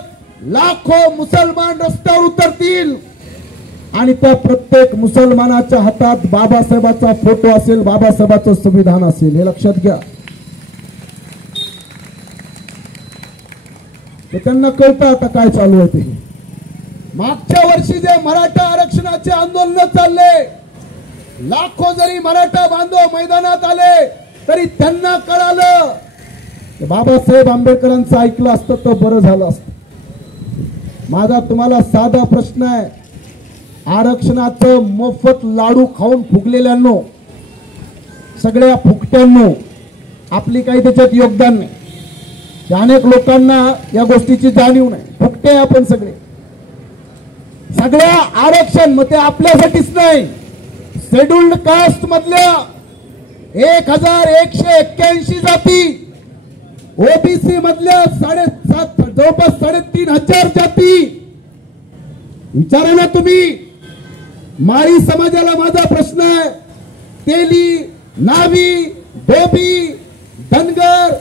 लाखो मुसलमान रस्त्यावर उतरतील आणि त्या प्रत्येक मुसलमानाच्या हातात बाबासाहेबाचा फोटो असेल, बाबासाहेबाचं संविधान असेल. हे लक्षात घ्या. त्यांना कळतं आता काय चालू आहे ते. मागच्या वर्षी जे मराठा आरक्षणाचे आंदोलन चालले, लाखो जरी मराठा बांधव मैदानात आले तरी त्यांना कळालं बाबासाहेब आंबेडकरांचं ऐकलं असतं तर बरं झालं असतं. माझा तुम्हाला साधा प्रश्न आहे. आरक्षणाचं मोफत लाडू खाऊन फुगलेल्यांनो, सगळ्या फुकट्यांनो, आपली काही त्याच्यात योगदान नाही. अनेक लोकांना या गोष्टीची जाणीव नाही. फुकटे आपण सगळे. सगळ्या आरक्षण मग ते आपल्यासाठीच नाही, शेड्यूल्ड कास्ट मधल्या 1181 जाती, ओबीसी मधल्या 7.5 जवळपास 3,500 जाती. विचारा ना तुम्ही. माळी समाजाला माझा प्रश्न आहे. तेली, नावी, धोबी, धनगर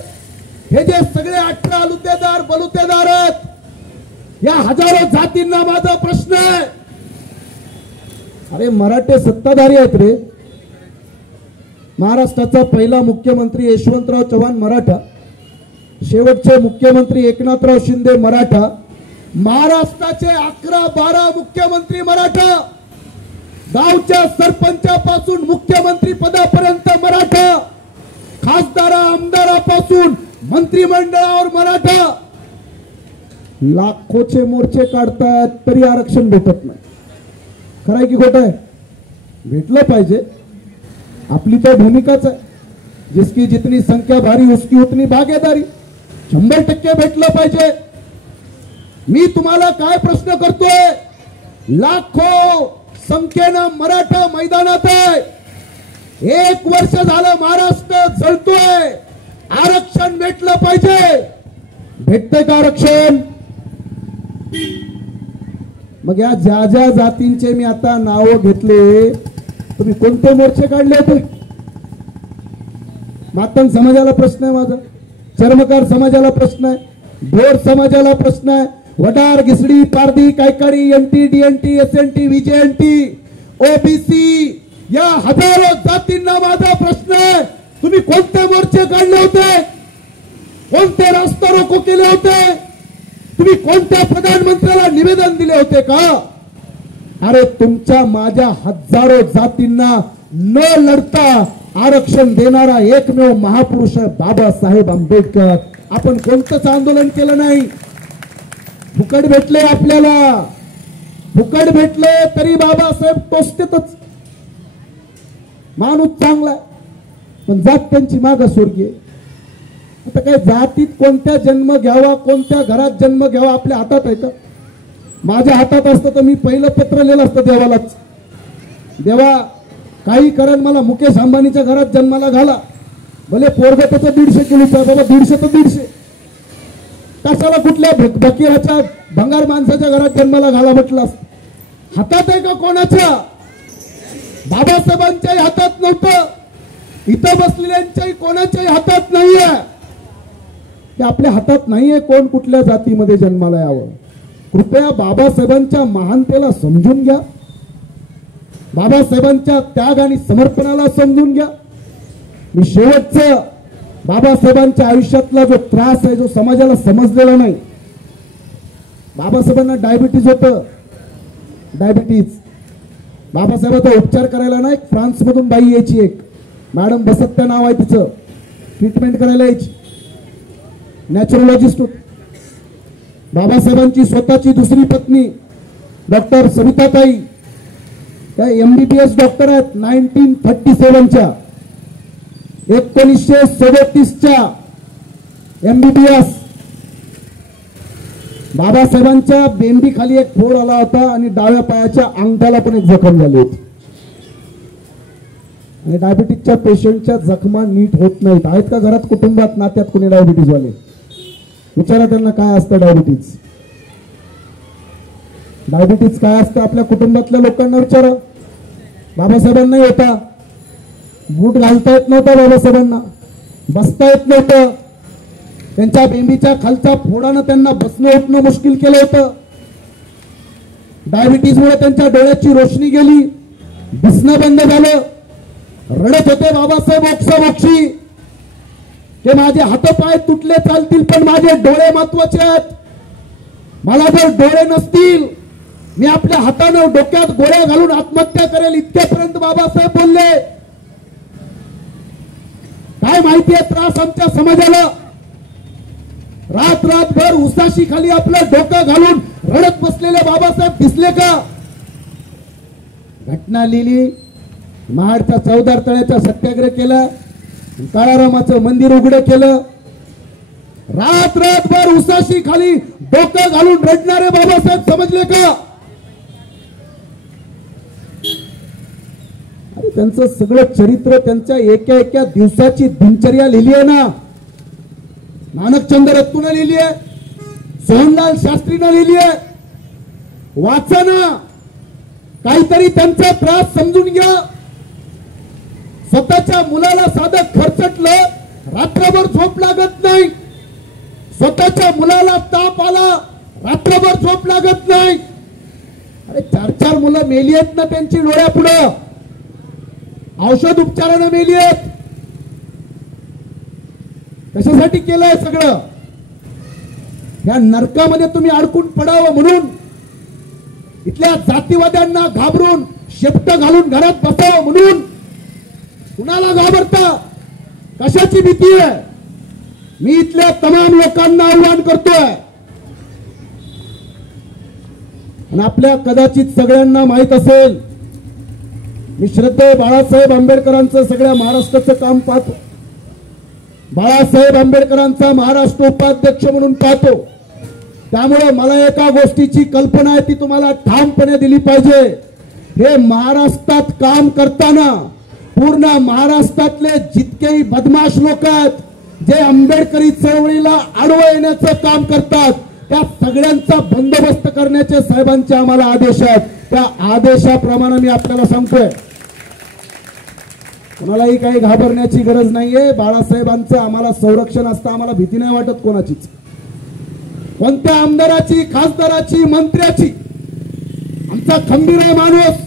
हे जे सगळे 18 लुतेदार बलुतेदार आहेत, या हजारो जातींना माझा प्रश्न आहे. अरे मराठे सत्ताधारी आहेत रे. महाराष्ट्राचा पहिला मुख्यमंत्री यशवंतराव चव्हाण मराठा, शेवटचे मुख्यमंत्री एकनाथराव शिंदे मराठा, महाराष्ट्राचे 11-12 मुख्यमंत्री मराठा, गावच्या सरपंचापासून मुख्यमंत्री पदापर्यंत मराठा, खासदार आमदारापासून मंत्रिमंडळावर मराठा. लाखोचे मोर्चे काढतात तरी आरक्षण भेटत नाही. खरं आहे की खोटं आहे? भेटलं पाहिजे. आपली तर भूमिकाच आहे. जिसकी जितनी संख्या भारी उसकी उतनी भागीदारी. 100% भेटलं पाहिजे. मी तुम्हाला काय प्रश्न करतोय? लाखो संख्येनं मराठा मैदानात आहे. 1 वर्ष झालं महाराष्ट्र जळतोय. आरक्षण भेटलं पाहिजे. भेटतंय का आरक्षण? मग या ज्या ज्या जातींचे मी आता नाव घेतले, तुम्ही कोणते मोर्चे काढले होते? मातंग समाजाला प्रश्न आहे माझा, चर्मकार समाजाला प्रश्न आहे, भोर समाजाला प्रश्न आहे, वडार, घिसडी, पारधी, कायकाडी, एनटी, डीएनटी, एसएनटी, विजेएनटी, ओबीसी या हजारो जातींना माझा प्रश्न आहे. तुम्ही कोणते मोर्चे काढले होते? कोणते रास्ता रोको केले होते? तुम्ही कोणत्या प्रधानमंत्र्याला निवेदन दिले होते का? अरे तुमच्या माझ्या हजारो जातींना न लढता आरक्षण देणारा एकमेव महापुरुष आहे बाबासाहेब आंबेडकर. आपण कोणतंच आंदोलन केलं नाही. फुकट भेटले आपल्याला, फुकट भेटले तरी बाबासाहेब टोचतेच. माणूस चांगला पण जात त्यांची मागासवर्गीय. आता काय जातीत कोणत्या जन्म घ्यावा, कोणत्या घरात जन्म घ्यावा आपल्या हातात आहे का? माझ्या हातात असतं तर मी पहिलं पत्र लिहिलं असतं देवालाच. देवा काही करण मला मुकेश अंबानीच्या घरात जन्माला घाला. भले पोरग त्याचं 150 किलोचा बाबा, 150 तर 150. कशाला कुठल्या बकीराच्या भंगार माणसाच्या घरात जन्माला घाला म्हटलं असतं. हातात आहे का कोणाच्या? बाबासाहेबांच्याही हातात नव्हतं. इथं बसलेल्यांच्याही कोणाच्याही हातात नाहीये. ते आपल्या हातात नाहीये कोण कुठल्या जातीमध्ये जन्माला यावं. कृपया बाबासाहेबांच्या महानतेला समजून घ्या. बाबासाहेबांच्या त्याग आणि समर्पणाला समजून घ्या. मी शेवटचं बाबासाहेबांच्या आयुष्यातला जो त्रास आहे, जो समाजाला समजलेला नाही. बाबासाहेबांना डायबिटीज होतं. डायबिटीज बाबासाहेबांचा उपचार करायला ना एक फ्रान्समधून बाई यायची. एक मॅडम बसत्या नाव आहे तिचं, ट्रीटमेंट करायला यायची, नॅचरोलॉजिस्ट. बाबासाहेबांची स्वतःची दुसरी पत्नी डॉक्टर सविताताई त्या MBBS डॉक्टर आहेत. 1937च्या 1937च्या MBBS. बाबासाहेबांच्या बेंबी खाली एक फोड आला होता आणि डाव्या पायाच्या अंगठ्याला पण एक जखम झाली होती. आणि डायबिटीजच्या पेशंटच्या जखमा नीट होत नाहीत. आहेत का घरात, कुटुंबात, नात्यात कोणी डायबिटीज वाले? विचारा त्यांना काय असतं डायबिटीज. डायबिटीज काय असतं आपल्या कुटुंबातल्या लोकांना विचारा. बाबासाहेबांनाही होता. बूट घालता येत नव्हता बाबासाहेबांना, बसता येत नव्हतं. त्यांच्या बेंबीच्या खालच्या फोडानं त्यांना बसणं उठणं मुश्किल केलं होतं. डायबिटीजमुळे त्यांच्या डोळ्याची रोशनी गेली, दिसणं बंद झालं. रडत होते बाबासाहेब ओक्साबोक्षी की माझे हातपाय तुटले चालतील पण माझे डोळे महत्वाचे आहेत. मला जर डोळे नसतील मी आपल्या हातानं डोक्यात गोळ्या घालून आत्महत्या करेल, इतक्यापर्यंत बाबासाहेब बोलले. काय माहिती आहे त्रास आमच्या समाजाला. रात्रभर उसाशी खाली आपलं डोकं घालून रडत बसलेले बाबासाहेब दिसले का? घटना लिहिली, महाडच्या चौदार तळ्याचा सत्याग्रह केला, काळारामाचं मंदिर उघडं केलं. रात्रभर उसाशी खाली डोकं घालून रडणारे बाबासाहेब समजले का? अरे त्यांचं सगळं चरित्र, त्यांच्या एका एका दिवसाची दिनचर्या लिहिली आहे ना. नानकचंद्र रत्तूनं लिहिली आहे, सोहनलाल शास्त्रीनं लिहिली आहे. वाचा ना, काहीतरी त्यांचा त्रास समजून घ्या. स्वतःच्या मुलाला साधं खर्चटलं, रात्रभर झोप लागत नाही. स्वतःच्या मुलाला ताप आला, रात्रभर झोप लागत नाही. अरे 4-4 मुलं मेली आहेत ना त्यांची डोळ्यापुढं, औषध उपचारानं मेली आहेत. कशासाठी केलंय सगळं? या नरकामध्ये तुम्ही अडकून पडावं म्हणून, इथल्या जातीवाद्यांना घाबरून शेपट घालून घरात बसावं म्हणून. कुणाला घाबरता? कशाची भीती आहे? मी इथल्या तमाम लोकांना आव्हान करतोय. आणि आपल्या कदाचित सगळ्यांना माहित असेल, मी श्रद्धेय बाळासाहेब आंबेडकरांचं सगळ्या महाराष्ट्राचं काम पाहतो. बाळासाहेब आंबेडकरांचा महाराष्ट्र उपाध्यक्ष म्हणून पाहतो. त्यामुळे मला एका गोष्टीची कल्पना आहे, ती तुम्हाला ठामपणे दिली पाहिजे. हे महाराष्ट्रात काम करताना पूर्ण महाराष्ट्रातले जितकेही बदमाश लोक आहेत, जे आंबेडकरी चळवळीला आडवं येण्याचं काम करतात, त्या सगळ्यांचा बंदोबस्त करण्याचे साहेबांचे आम्हाला आदेश आहेत. त्या आदेशाप्रमाणे मी आपल्याला सांगतोय, कोणालाही काही घाबरण्याची गरज नाहीये. बाळासाहेबांचं आम्हाला संरक्षण असतं, आम्हाला भीती नाही वाटत कोणाचीच, कोणत्या आमदाराची, खासदाराची, मंत्र्याची. आमचा खंबीर आहे माणूस.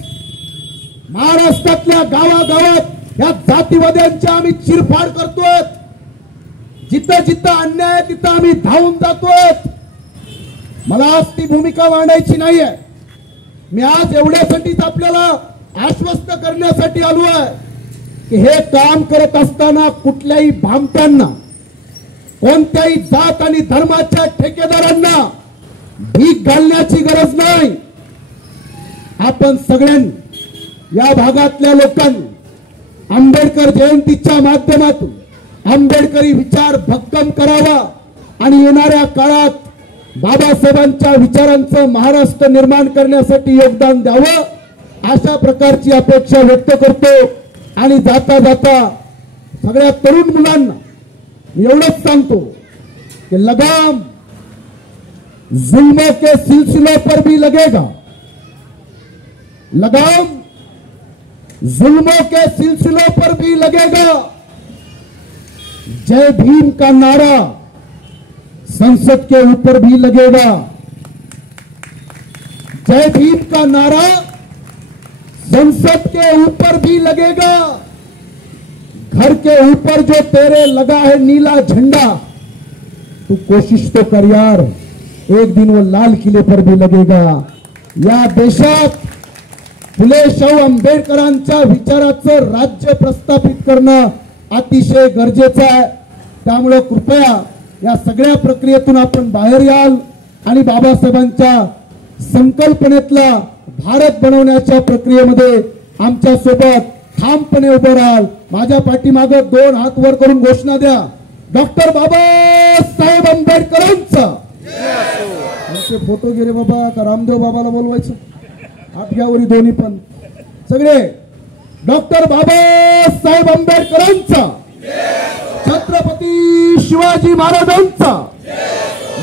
महाराष्ट्रातल्या गावागावात या जातीवाद्यांची आम्ही चिरफाड करतोय. जिथं जिथं अन्याय आहे तिथं आम्ही धावून जातोय. मला आज ती भूमिका मांडायची नाहीये. मी आज एवढ्यासाठीच आपल्याला आश्वस्त करण्यासाठी आलो आहे की हे काम करत असताना कुठल्याही भामट्यांना, कोणत्याही जात आणि धर्माच्या ठेकेदारांना भीक घालण्याची गरज नाही. आपण सगळ्यांनी, या भागातल्या लोकांनी आंबेडकर जयंतीच्या माध्यमातून आंबेडकरी विचार भक्कम करावा आणि येणाऱ्या काळात बाबासाहेबांच्या विचारांचं महाराष्ट्र निर्माण करण्यासाठी योगदान द्यावं, अशा प्रकारची अपेक्षा व्यक्त करतो. आणि जाता जाता सगळ्या तरुण मुलांना एवढंच सांगतो कि लगाम जुल्मों के सिलसिलों पर भी लगेगा, लगाम जुल्मों के सिलसिलों पर भी लगेगा. जय भीम का नारा संसद के ऊपर भी लगेगा. जय भीम का नारा संसद के ऊपर भी लगेगा. घर के ऊपर जो तेरे लगा है नीला झंडा, तू कोशिश तो कर यार, एक दिन वो लाल किले पर भी लगेगा. या देशात फुले शाहू आंबेडकरांच्या विचाराचं राज्य प्रस्थापित करणं अतिशय गरजेचं आहे। त्यामुळे कृपया या सगळ्या प्रक्रियेतून आपण बाहेर याल आणि बाबासाहेबांच्या संकल्पनेतला भारत बनवण्याच्या प्रक्रियेमध्ये आमच्या सोबत ठामपणे उभं राहाल। माझ्या पाठीमागे 2 हात वर करून घोषणा द्या, डॉक्टर बाबासाहेब आंबेडकरांचा। आमचे फोटो गेले बाबा का रामदेव बाबाला बोलवायचं? हात घ्यावरी दोन्ही पण सगळे। डॉक्टर बाबासाहेब आंबेडकरांचा, छत्रपती शिवाजी महाराजांचा,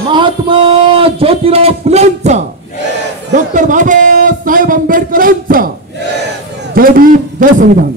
महात्मा ज्योतिराव फुलेंचा, डॉक्टर बाबासाहेब आंबेडकरांचा। जय भीम, जय संविधान।